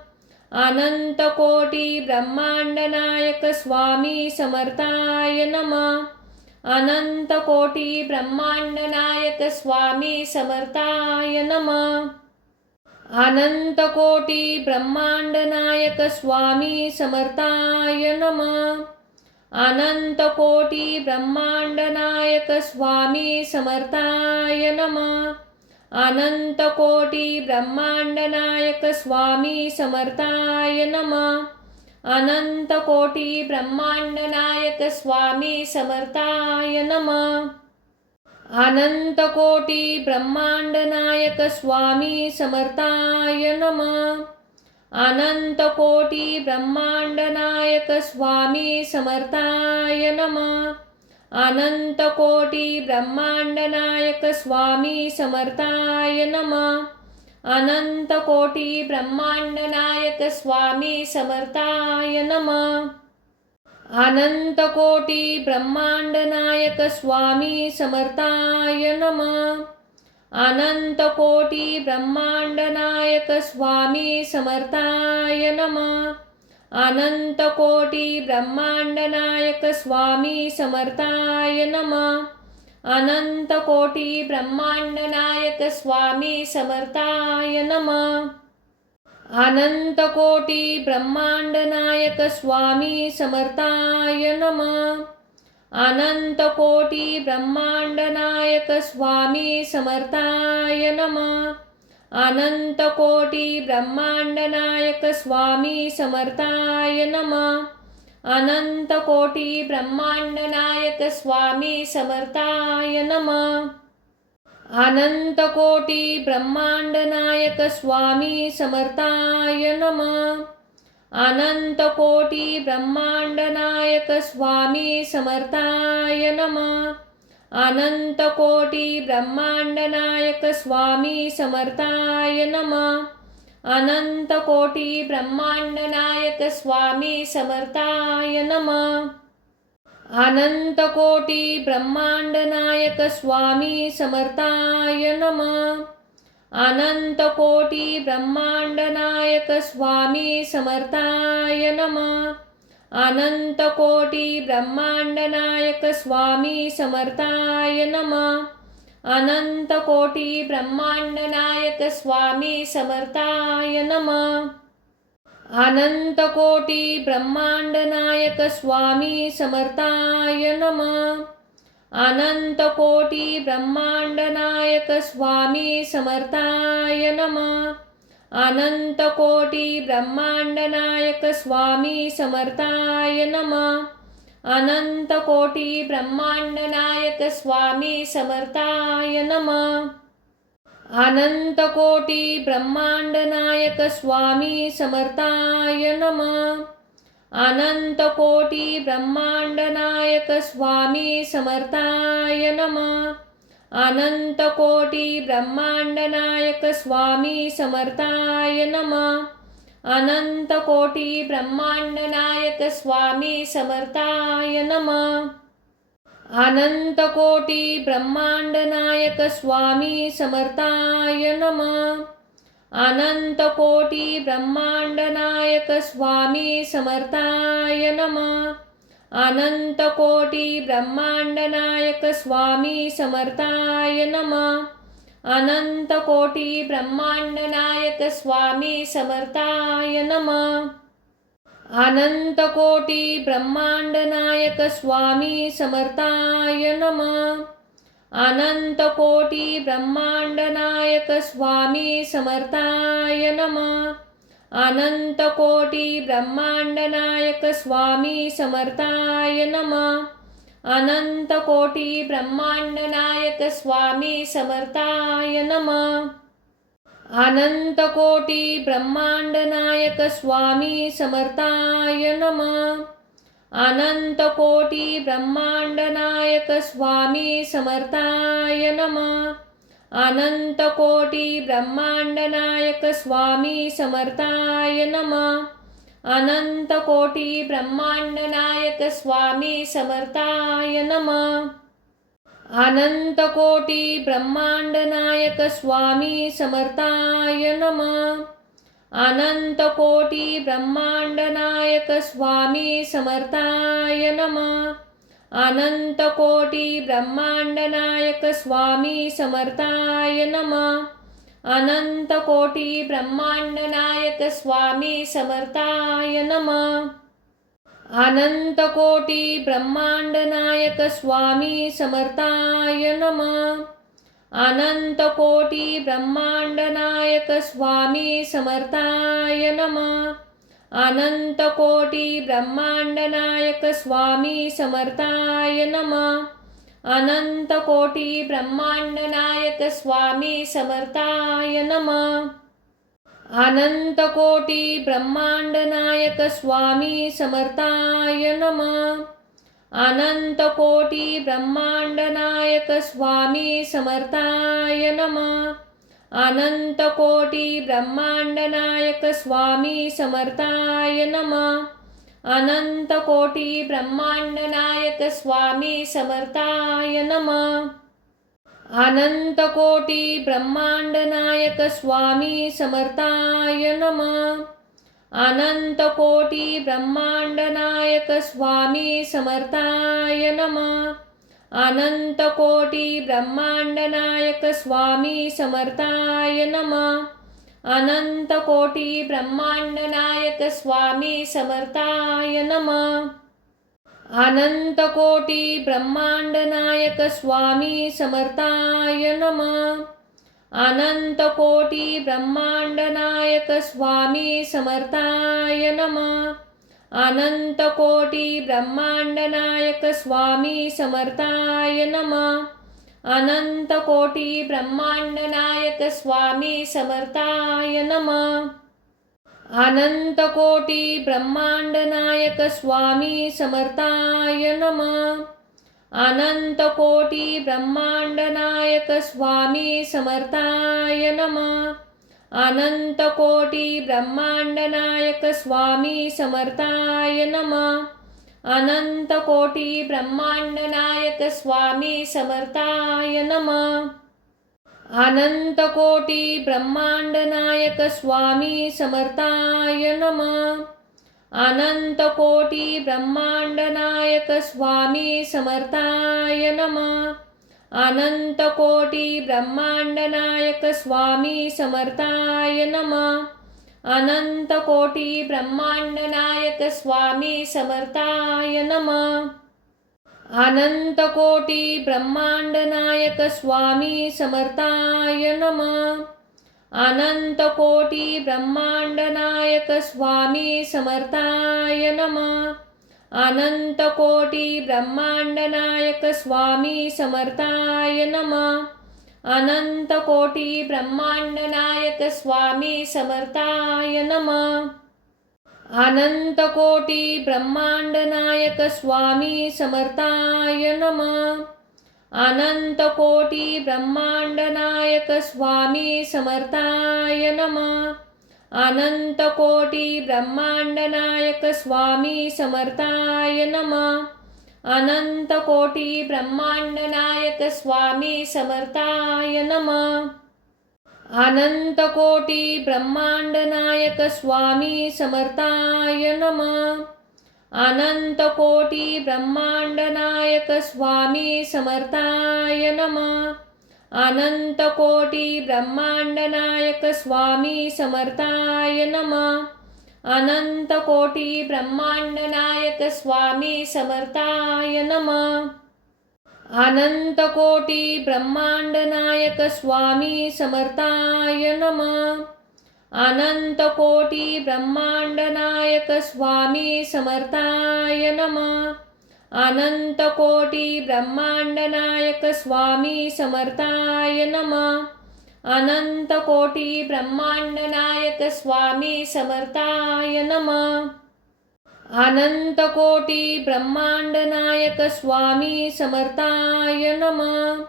अनंत कोटी ब्रह्मांड नायक स्वामी समर्थाय नमः. अनंत कोटी ब्रह्मांड नायक स्वामी समर्थाय नमः. अनंत कोटी ब्रह्मांड नायक स्वामी समर्थाय नमः. अनंत कोटी ब्रह्मांड नायक स्वामी समर्थाय नमः. अनंत कोटी ब्रह्मांड नायक स्वामी समर्थाय नमः. अनंत कोटी ब्रह्मांड नायक स्वामी समर्थाय नमः. अनंत कोटी ब्रह्मांड नायक स्वामी समर्थाय नमः. अनंत कोटी ब्रह्मांड नायक स्वामी समर्थाय नमः. अनंत कोटी ब्रह्मांड नायक स्वामी समर्थाय नमः. अनंत कोटी ब्रह्मांड नायक स्वामी समर्थाय नमः. अनंत कोटी ब्रह्मांड नायक स्वामी समर्थाय नमः. अनंत कोटी ब्रह्मांड नायक स्वामी समर्थाय नमः. अनंत कोटी ब्रह्मांड नायक स्वामी समर्थाय नमः. अनंत कोटी ब्रह्मांड नायक स्वामी समर्थाय नमः. अनंत कोटी ब्रह्मांड नायक स्वामी समर्थाय नमः. अनंत कोटी ब्रह्मांड नायक स्वामी समर्थाय नमः. अनंत कोटी ब्रह्मांड नायक स्वामी समर्थाय नमः. अनंत कोटी ब्रह्मांड नायक स्वामी समर्थाय नमः. अनंत कोटी ब्रह्मांड नायक स्वामी समर्थाय नमः. अनंत कोटी ब्रह्मांड नायक स्वामी समर्थाय नमः. अनंत कोटी ब्रह्मांड नायक स्वामी समर्थाय नमः. अनंत कोटी ब्रह्मांड नायक स्वामी समर्थाय नमः. अनंत कोटी ब्रह्मांड नायक स्वामी समर्थाय नमः. अनंत कोटी ब्रह्मांड नायक स्वामी समर्थाय नमः. अनंत कोटी ब्रह्मांड नायक स्वामी समर्थाय नमः. अनंत कोटी ब्रह्मांड नायक स्वामी समर्थाय नमः. अनंत कोटी ब्रह्मांड नायक स्वामी समर्थाय नमः. अनंत कोटी ब्रह्मांड नायक स्वामी समर्थाय नमः. अनंत कोटी ब्रह्मांड नायक स्वामी समर्थाय नमः. अनंत कोटी ब्रह्मांड नायक स्वामी समर्थाय नमः. अनंत कोटी ब्रह्मांड नायक स्वामी समर्थाय नमः. अनंत कोटी ब्रह्मांड नायक स्वामी समर्थाय नमः. अनंत कोटी ब्रह्मांड नायक स्वामी समर्थाय नमः. अनंत कोटी ब्रह्मांड नायक स्वामी समर्थाय नमः. अनंत कोटी ब्रह्मांड नायक स्वामी समर्थाय नमः. अनंत कोटी ब्रह्मांड नायक स्वामी समर्थाय नमः. अनंत कोटी ब्रह्मांड नायक स्वामी समर्थाय नमः. अनंत कोटी ब्रह्मांड नायक स्वामी समर्थाय नमः. अनंत कोटी ब्रह्मांड नायक स्वामी समर्थाय नमः. अनंत कोटी ब्रह्मांड नायक स्वामी समर्थाय नमः. अनंत कोटी ब्रह्मांड नायक स्वामी समर्थाय नमः. अनंत कोटी ब्रह्मांड नायक स्वामी समर्थाय नमः. अनंत कोटी ब्रह्मांड नायक स्वामी समर्थाय नमः. अनंत कोटी ब्रह्मांड नायक स्वामी समर्थाय नमः. अनंत कोटी ब्रह्मांड नायक स्वामी समर्थाय नमः. अनंत कोटी ब्रह्मांड नायक स्वामी समर्थाय नमः. अनंत कोटी ब्रह्मांड नायक स्वामी समर्थाय नमः. अनंत कोटी ब्रह्मांड नायक स्वामी समर्थाय नमः. अनंत कोटी ब्रह्मांड नायक स्वामी समर्थाय नमः. अनंत कोटी ब्रह्मांड नायक स्वामी समर्थाय नमः. अनंत कोटी ब्रह्मांड नायक स्वामी समर्थाय नमः. अनंत कोटी ब्रह्मांड नायक स्वामी समर्थाय नमः. अनंत कोटी ब्रह्मांड नायक स्वामी समर्थाय नमः. अनंत कोटी ब्रह्मांड नायक स्वामी समर्थाय नमः. अनंत कोटी ब्रह्मांड नायक स्वामी समर्थाय नमः. अनंत कोटी ब्रह्मांड नायक स्वामी समर्थाय नमः. अनंत कोटी ब्रह्मांड नायक स्वामी समर्थाय नमः. अनंत कोटी ब्रह्मांड नायक स्वामी समर्थाय नमः. अनंत कोटी ब्रह्मांड नायक स्वामी समर्थाय नमः. अनंत कोटी ब्रह्मांड नायक स्वामी समर्थाय नमः. अनंत कोटी ब्रह्मांड नायक स्वामी समर्थाय नमः. अनंत कोटी ब्रह्मांड नायक स्वामी समर्थाय नमः. अनंत कोटी ब्रह्मांड नायक स्वामी समर्थाय नमः. अनंत कोटी ब्रह्मांड नायक स्वामी समर्थाय नमः. अनंत कोटी ब्रह्मांड नायक स्वामी समर्थाय नमः. अनंत कोटी ब्रह्मांड नायक स्वामी समर्थाय नमः. अनंत कोटी ब्रह्मांड नायक स्वामी समर्थाय नमः. अनंत कोटी ब्रह्मांड नायक स्वामी समर्थाय नमः. अनंत कोटी ब्रह्मांड नायक स्वामी समर्थाय नमः. अनंत कोटी ब्रह्मांड नायक स्वामी समर्थाय नमः. अनंत कोटी ब्रह्मांड नायक स्वामी समर्थाय नमः. अनंत कोटी ब्रह्मांड नायक स्वामी समर्थाय नमः. अनंत कोटी ब्रह्मांड नायक स्वामी समर्थाय नमः. अनंत कोटी ब्रह्मांड नायक स्वामी समर्थाय नमः. अनंत कोटी ब्रह्मांड नायक स्वामी समर्थाय नमः. अनंत कोटी ब्रह्मांड नायक स्वामी समर्थाय नमः. अनंत कोटी ब्रह्मांड नायक स्वामी समर्थाय नमः. अनंत कोटी ब्रह्मांड नायक स्वामी समर्थाय नमः. अनंत कोटी ब्रह्मांड नायक स्वामी समर्थाय नमः. अनंत कोटी ब्रह्मांड नायक स्वामी समर्थाय नमः. अनंत कोटी ब्रह्मांड नायक स्वामी समर्थाय नमः. अनंत कोटी ब्रह्मांड नायक स्वामी समर्थाय नमः. अनंत कोटी ब्रह्मांड नायक स्वामी समर्थाय नमः. अनंत कोटी ब्रह्मांड नायक स्वामी समर्थाय नमः. अनंत कोटी ब्रह्मांड नायक स्वामी समर्थाय नमः. अनंत कोटी ब्रह्मांड नायक स्वामी समर्थाय नमः. अनंत कोटी ब्रह्मांड नायक स्वामी समर्थाय नमः. अनंत कोटी ब्रह्मांड नायक स्वामी समर्थाय नमः. अनंत कोटी ब्रह्मांड नायक स्वामी समर्थाय नमः. अनंत कोटी ब्रह्मांड नायक स्वामी समर्थाय नमः. अनंत कोटी ब्रह्मांड नायक स्वामी समर्थाय नमः.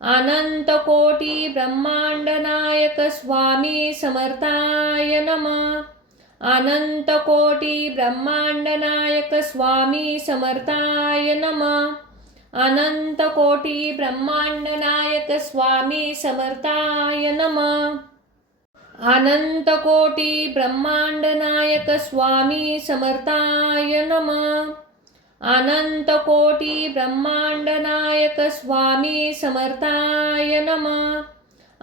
अनंत कोटी ब्रह्मांड नायक स्वामी समर्थाय नमः. अनंत कोटी ब्रह्मांड नायक स्वामी समर्थाय नमः. अनंत कोटी ब्रह्मांड नायक स्वामी समर्थाय नमः. अनंत कोटी ब्रह्मांड नायक स्वामी समर्थाय नमः. अनंत कोटी ब्रह्मांड नायक स्वामी समर्थाय नमः.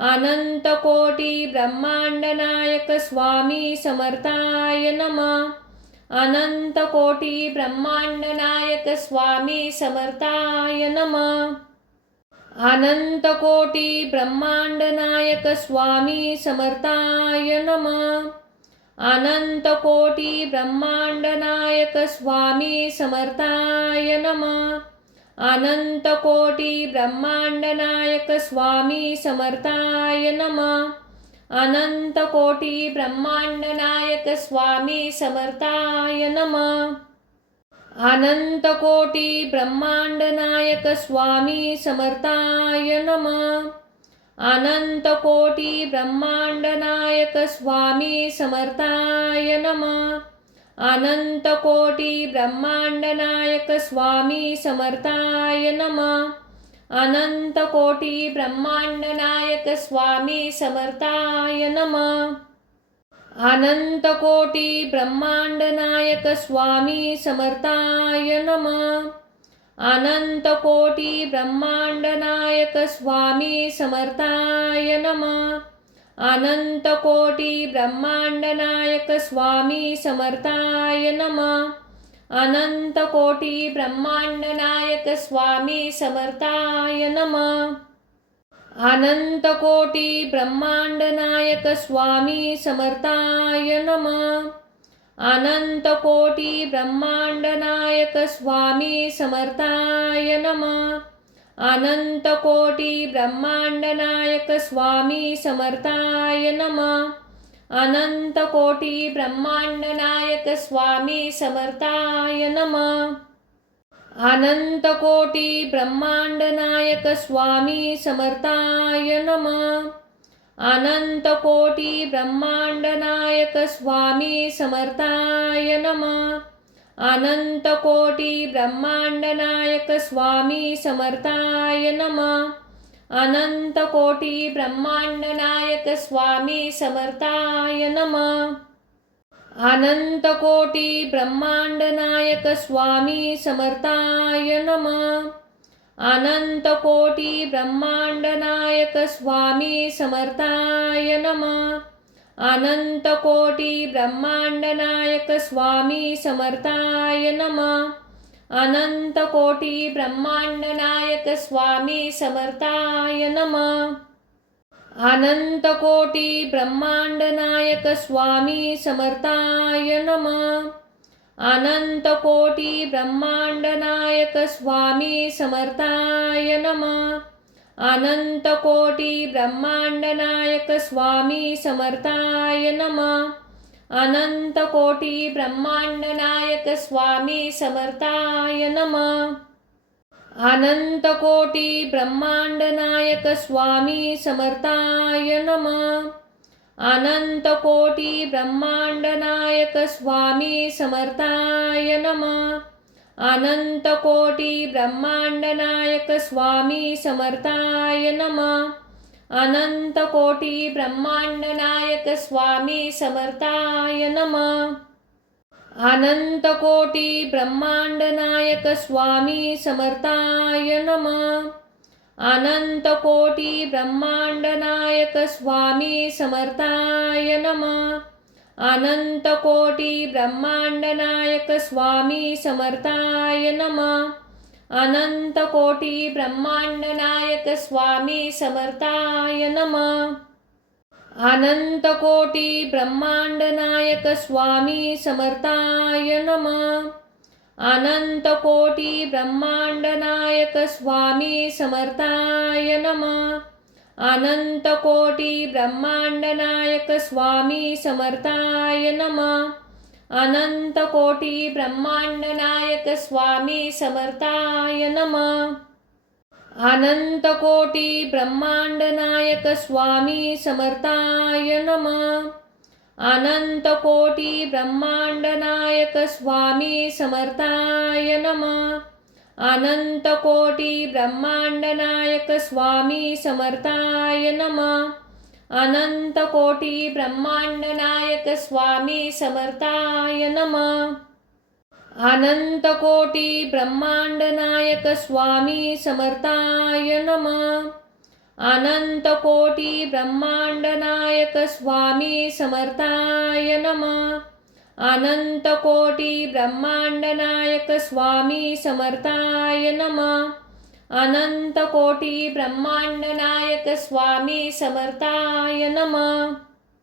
अनंत कोटी ब्रह्मांड नायक स्वामी समर्थाय नमः. अनंत कोटी ब्रह्मांड नायक स्वामी समर्थाय नमः. अनंत कोटी ब्रह्मांड नायक स्वामी समर्थाय नमः. अनंत कोटी ब्रह्मांड नायक स्वामी समर्थाय नमः. अनंत कोटी ब्रह्मांड नायक स्वामी समर्थाय नमः. अनंत कोटी ब्रह्मांड नायक स्वामी समर्थाय नमः. अनंत कोटी ब्रह्मांड नायक स्वामी समर्थाय नमः. अनंत कोटी ब्रह्मांड नायक स्वामी समर्थाय नमः. अनंत कोटी ब्रह्मांड नायक स्वामी समर्थाय नमः. अनंत कोटी ब्रह्मांड नायक स्वामी समर्थाय नमः. अनंत कोटी ब्रह्मांड नायक स्वामी समर्थाय नमः. अनंत कोटी ब्रह्मांड नायक स्वामी समर्थाय नमः. अनंत कोटी ब्रह्मांड नायक स्वामी समर्थाय नमः. अनंत कोटी ब्रह्मांड नायक स्वामी समर्थाय नमः. अनंत कोटी ब्रह्मांड नायक स्वामी समर्थाय नमः. अनंत कोटी ब्रह्मांड नायक स्वामी समर्थाय नमः. अनंत कोटी ब्रह्मांड नायक स्वामी समर्थाय नमः. अनंत कोटी ब्रह्मांड नायक स्वामी समर्थाय नमः. अनंत कोटी ब्रह्मांड नायक स्वामी समर्थाय नमः. अनंत कोटी ब्रह्मांड नायक स्वामी समर्थाय नमः. अनंत कोटी ब्रह्मांड नायक स्वामी समर्थाय नमः. अनंत कोटी ब्रह्मांड नायक स्वामी समर्थाय नमः. अनंत कोटी ब्रह्मांड नायक स्वामी समर्थाय नमः. अनंत कोटी ब्रह्मांड नायक स्वामी समर्थाय नमः. अनंत कोटी ब्रह्मांड नायक स्वामी समर्थाय नमः. अनंत कोटी ब्रह्मांड नायक स्वामी समर्थाय नमः. अनंत कोटी ब्रह्मांड नायक स्वामी समर्थाय नमः. अनंत कोटी ब्रह्मांड नायक स्वामी समर्थाय नमः. अनंत कोटी ब्रह्मांड नायक स्वामी समर्थाय नमः. अनंत कोटी ब्रह्मांड नायक स्वामी समर्थाय नमः. अनंत कोटी ब्रह्मांड नायक स्वामी समर्थाय नमः. अनंत कोटी ब्रह्मांड नायक स्वामी समर्थाय नमः. अनंत कोटी ब्रह्मांड नायक स्वामी समर्थाय नमः. अनंत कोटी ब्रह्मांड नायक स्वामी समर्थाय नमः. अनंत कोटी ब्रह्मांड नायक स्वामी समर्थाय नमः. अनंत कोटी ब्रह्मांड नायक स्वामी समर्थाय नमः. अनंत कोटी ब्रह्मांड नायक स्वामी समर्थाय नमः. अनंत कोटी ब्रह्मांड नायक स्वामी समर्थाय नमः. अनंत कोटी ब्रह्मांड नायक स्वामी समर्थाय नमः. अनंत कोटी ब्रह्मांड नायक स्वामी समर्थाय नमः. अनंत कोटी ब्रह्मांड नायक स्वामी समर्थाय नमः. अनंत कोटी ब्रह्मांड नायक स्वामी समर्थाय नमः. अनंत कोटी ब्रह्मांड नायक स्वामी समर्थाय नमः. अनंत कोटी ब्रह्मांड नायक स्वामी समर्थाय नमः. अनंत कोटी ब्रह्मांड नायक स्वामी समर्थाय नमः. अनंत कोटी ब्रह्मांड नायक स्वामी समर्थाय नमः. अनंत कोटी ब्रह्मांड नायक स्वामी समर्थाय नमः. अनंत कोटी ब्रह्मांड नायक स्वामी समर्थाय नमः. अनंत कोटी ब्रह्मांड नायक स्वामी समर्थाय नमः. अनंत कोटी ब्रह्मांड नायक स्वामी समर्थाय नमः.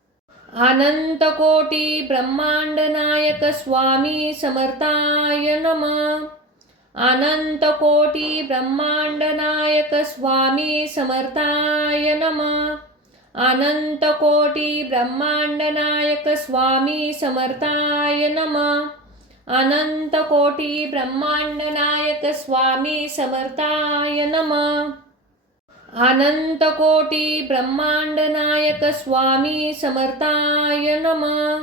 अनंत कोटी ब्रह्मांड नायक स्वामी समर्थाय नमः. अनंत कोटी ब्रह्मांड नायक स्वामी समर्थाय नमः. अनंत कोटी ब्रह्मांड नायक स्वामी समर्थाय नमः. अनंत कोटी ब्रह्मांड नायक स्वामी समर्थाय नमः. अनंत कोटी ब्रह्मांड नायक स्वामी समर्थाय नमः.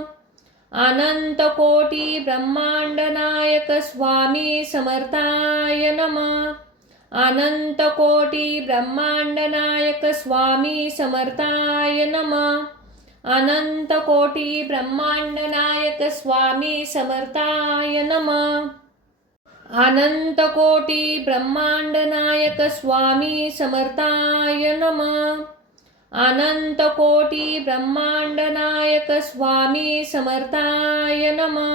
अनंत कोटी ब्रह्मांड नायक स्वामी समर्थाय नमः. अनंत कोटी ब्रह्मांड नायक स्वामी समर्थाय नमः. अनंत कोटी ब्रह्मांड नायक स्वामी समर्थाय नमः. अनंत कोटी ब्रह्मांड नायक स्वामी समर्थाय नमः. अनंत कोटी ब्रह्मांड नायक स्वामी समर्थाय नमः.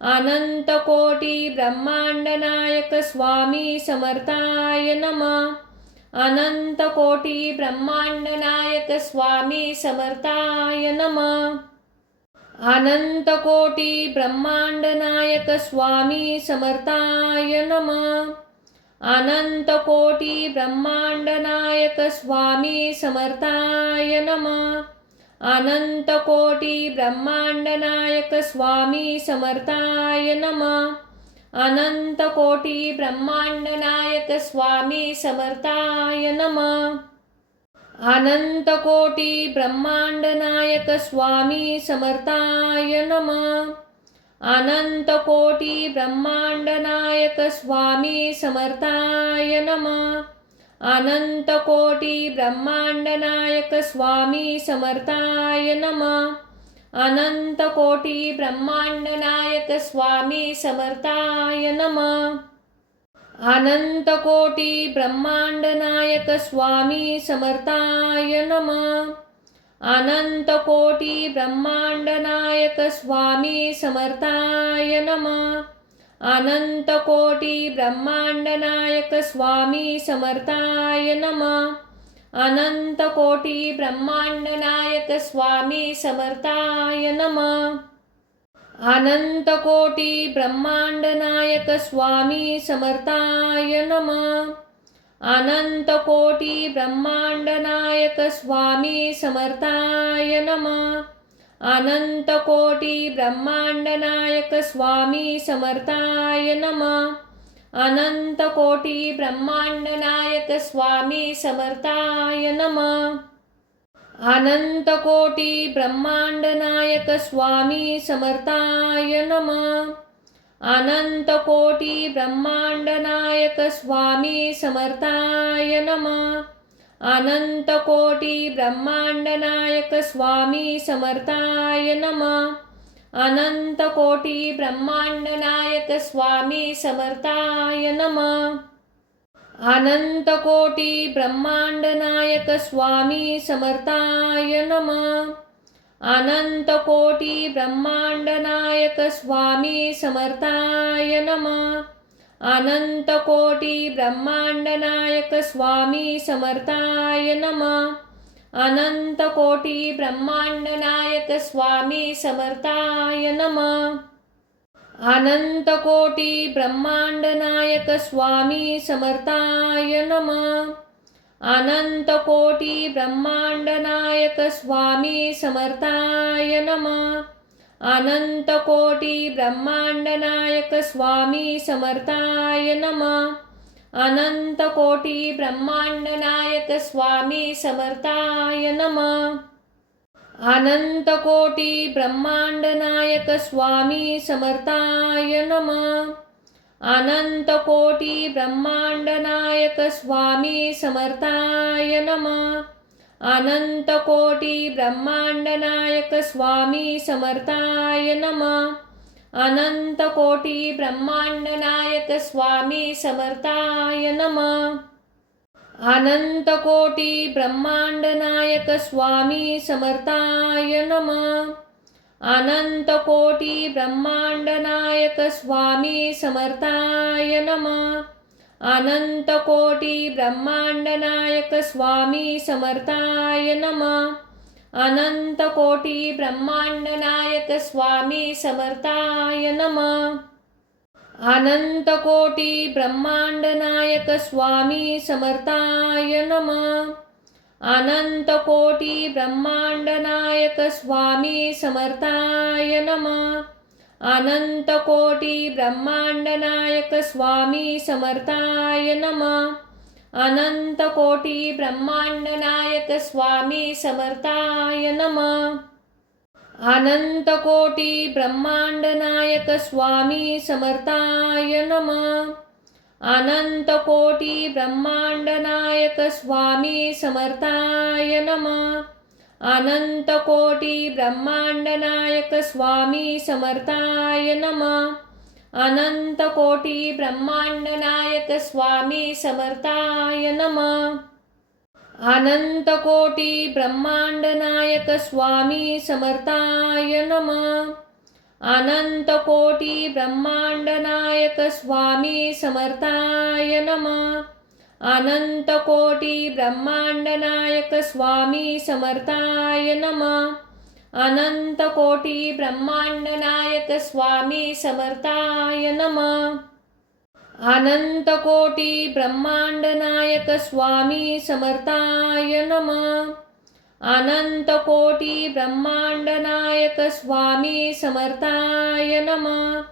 अनंत कोटी ब्रह्मांड नायक स्वामी समर्थाय नमः. अनंत कोटी ब्रह्मांड नायक स्वामी समर्थाय नमः. अनंत कोटी ब्रह्मांड नायक स्वामी समर्थाय नमः. अनंत कोटी ब्रह्मांड नायक स्वामी समर्थाय नमः. अनंत कोटी ब्रह्मांड नायक स्वामी समर्थाय नमः. अनंत कोटी ब्रह्मांड नायक स्वामी समर्थाय नमः. अनंत कोटी ब्रह्मांड नायक स्वामी समर्थाय नमः. अनंत कोटी ब्रह्मांड नायक स्वामी समर्थाय नमः. अनंत कोटी ब्रह्मांड नायक स्वामी समर्थाय नमः. अनंत कोटी ब्रह्मांड नायक स्वामी समर्थाय नमः. अनंत कोटी ब्रह्मांड नायक स्वामी समर्थाय नमः. अनंत कोटी ब्रह्मांड नायक स्वामी समर्थाय नमः. अनंत कोटी ब्रह्मांड नायक स्वामी समर्थाय नमः. अनंत कोटी ब्रह्मांड नायक स्वामी समर्थाय नमः. अनंत कोटी ब्रह्मांड नायक स्वामी समर्थाय नमः. अनंत कोटी ब्रह्मांड नायक स्वामी समर्थाय नमः. अनंत कोटी ब्रह्मांड नायक स्वामी समर्थाय नमः. अनंत कोटी ब्रह्मांड नायक स्वामी समर्थाय नमः. अनंत कोटी ब्रह्मांड नायक स्वामी समर्थाय नमः. अनंत कोटी ब्रह्मांड नायक स्वामी समर्थाय नमः. अनंत कोटी ब्रह्मांड नायक स्वामी समर्थाय नमः. अनंत कोटी ब्रह्मांड नायक स्वामी समर्थाय नमः. अनंत कोटी ब्रह्मांड नायक स्वामी समर्थाय नमः. अनंत कोटी ब्रह्मांड नायक स्वामी समर्थाय नमः. अनंत कोटी ब्रह्मांड नायक स्वामी समर्थाय नमः. अनंत कोटी ब्रह्मांड नायक स्वामी समर्थाय नमः. अनंत कोटी ब्रह्मांड नायक स्वामी समर्थाय नमः. अनंत कोटी ब्रह्मांड नायक स्वामी समर्थाय नमः. अनंत कोटी ब्रह्मांड नायक स्वामी समर्थाय नमः. अनंत कोटी ब्रह्मांड नायक स्वामी समर्थाय नमः. अनंत कोटी ब्रह्मांड नायक स्वामी समर्थाय नमः. अनंत कोटी ब्रह्मांड नायक स्वामी समर्थाय नमः. अनंत कोटी ब्रह्मांड नायक स्वामी समर्थाय नमः. अनंत कोटी ब्रह्मांड नायक स्वामी समर्थाय नमः. अनंत कोटी ब्रह्मांड नायक स्वामी समर्थाय नमः. अनंत कोटी ब्रह्मांड नायक स्वामी समर्थाय नमः. अनंत कोटी ब्रह्मांड नायक स्वामी समर्थाय नमः. अनंत कोटी ब्रह्मांड नायक स्वामी समर्थाय नमः. अनंत कोटी ब्रह्मांड नायक स्वामी समर्थाय नमः. अनंत कोटी ब्रह्मांड नायक स्वामी समर्थाय नमः. अनंत कोटी ब्रह्मांड नायक स्वामी समर्थाय नमः. अनंत कोटी ब्रह्मांड नायक स्वामी समर्थाय नमः. अनंत कोटी ब्रह्मांड नायक स्वामी समर्थाय नमः. अनंत कोटी ब्रह्मांड नायक स्वामी समर्थाय नमः. अनंत कोटी ब्रह्मांड नायक स्वामी समर्थाय नमः. अनंत कोटी ब्रह्मांड नायक स्वामी समर्थाय नमः. अनंत कोटी ब्रह्मांड नायक स्वामी समर्थाय नमः. अनंत कोटी ब्रह्मांड नायक स्वामी समर्थाय नमः. अनंत कोटी ब्रह्मांड नायक स्वामी समर्थाय नमः. अनंत कोटी ब्रह्मांड नायक स्वामी समर्थाय नमः. अनंत कोटी ब्रह्मांड नायक स्वामी समर्थाय नमः. अनंत कोटी ब्रह्मांड नायक स्वामी समर्थाय नमः.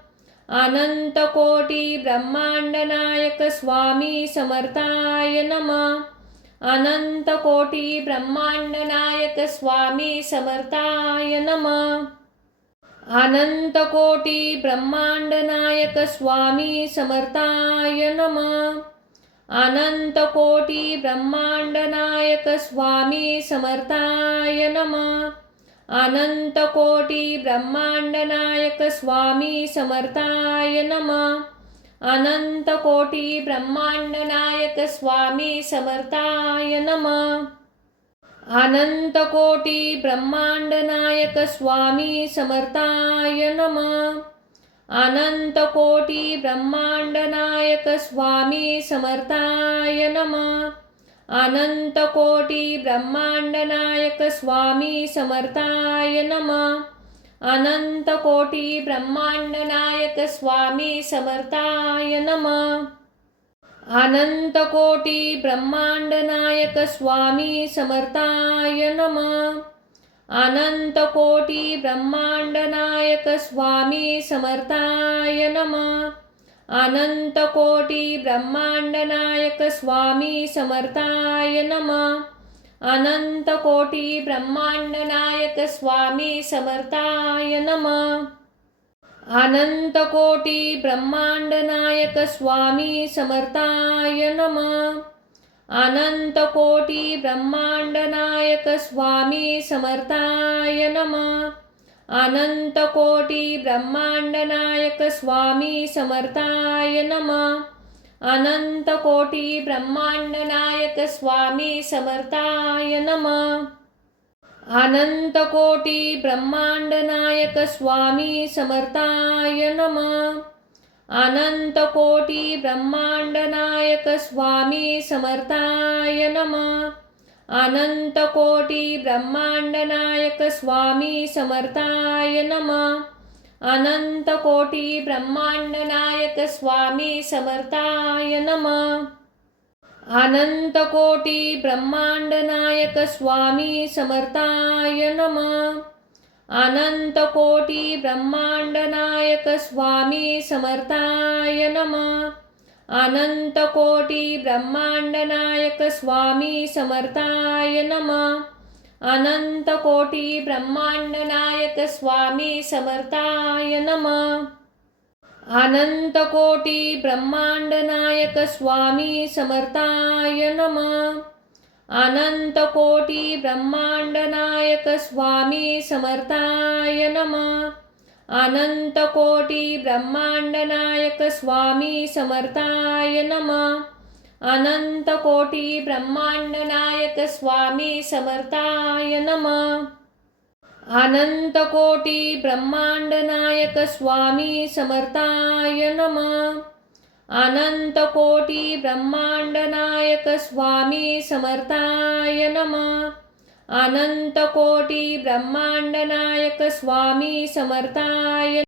अनंत कोटी ब्रह्मांड नायक स्वामी समर्थाय नमः. अनंत कोटी ब्रह्मांड नायक स्वामी समर्थाय नमः. अनंत कोटी ब्रह्मांड नायक स्वामी समर्थाय नमः. अनंत कोटी ब्रह्मांड नायक स्वामी समर्थाय नमः. अनंत कोटी ब्रह्मांड नायक स्वामी समर्थाय नमः. अनंत कोटी ब्रह्मांड नायक स्वामी समर्थाय नमः. अनंत कोटी ब्रह्मांड नायक स्वामी समर्थाय नमः. अनंत कोटी ब्रह्मांड नायक स्वामी समर्थाय नमः. अनंत कोटी ब्रह्मांड नायक स्वामी समर्थाय नमः. अनंत कोटी ब्रह्मांड नायक स्वामी समर्थाय नमः. अनंत कोटी ब्रह्मांड नायक स्वामी समर्थाय नमः. अनंत कोटी ब्रह्मांड नायक स्वामी समर्थाय नमः. अनंत कोटी ब्रह्मांड नायक स्वामी समर्थाय नमः. अनंत कोटी ब्रह्मांड नायक स्वामी समर्थाय नमः. अनंत कोटी ब्रह्मांड नायक स्वामी समर्थाय नमः. अनंत कोटी ब्रह्मांड नायक स्वामी समर्थाय नमः. अनंत कोटी ब्रह्मांड नायक स्वामी समर्थाय नमः. अनंत कोटी ब्रह्मांड नायक स्वामी समर्थाय नमः. अनंत कोटी ब्रह्मांड नायक स्वामी समर्थाय नमः. अनंत कोटी ब्रह्मांड नायक स्वामी समर्थाय नमः. अनंत कोटी ब्रह्मांड नायक स्वामी समर्थाय नमः. अनंत कोटी ब्रह्मांड नायक स्वामी समर्थाय नमः. अनंत कोटी ब्रह्मांड नायक स्वामी समर्थाय नमः. अनंत कोटी ब्रह्मांड नायक स्वामी समर्थाय नमः. अनंत कोटी ब्रह्मांड नायक स्वामी समर्थाय नमः. अनंत कोटी ब्रह्मांड नायक स्वामी समर्थाय नमः. अनंत कोटी ब्रह्मांड नायक स्वामी समर्थाय नमः. अनंत कोटी ब्रह्मांड नायक स्वामी समर्थाय नमः. अनंत कोटी ब्रह्मांड नायक स्वामी समर्थाय नमः. अनंत कोटी ब्रह्मांड नायक स्वामी समर्थाय नमः. अनंत कोटी ब्रह्मांड नायक स्वामी समर्थाय नमः. अनंत कोटी ब्रह्मांड नायक स्वामी समर्थाय नमः. अनंत कोटी ब्रह्मांड नायक स्वामी समर्थाय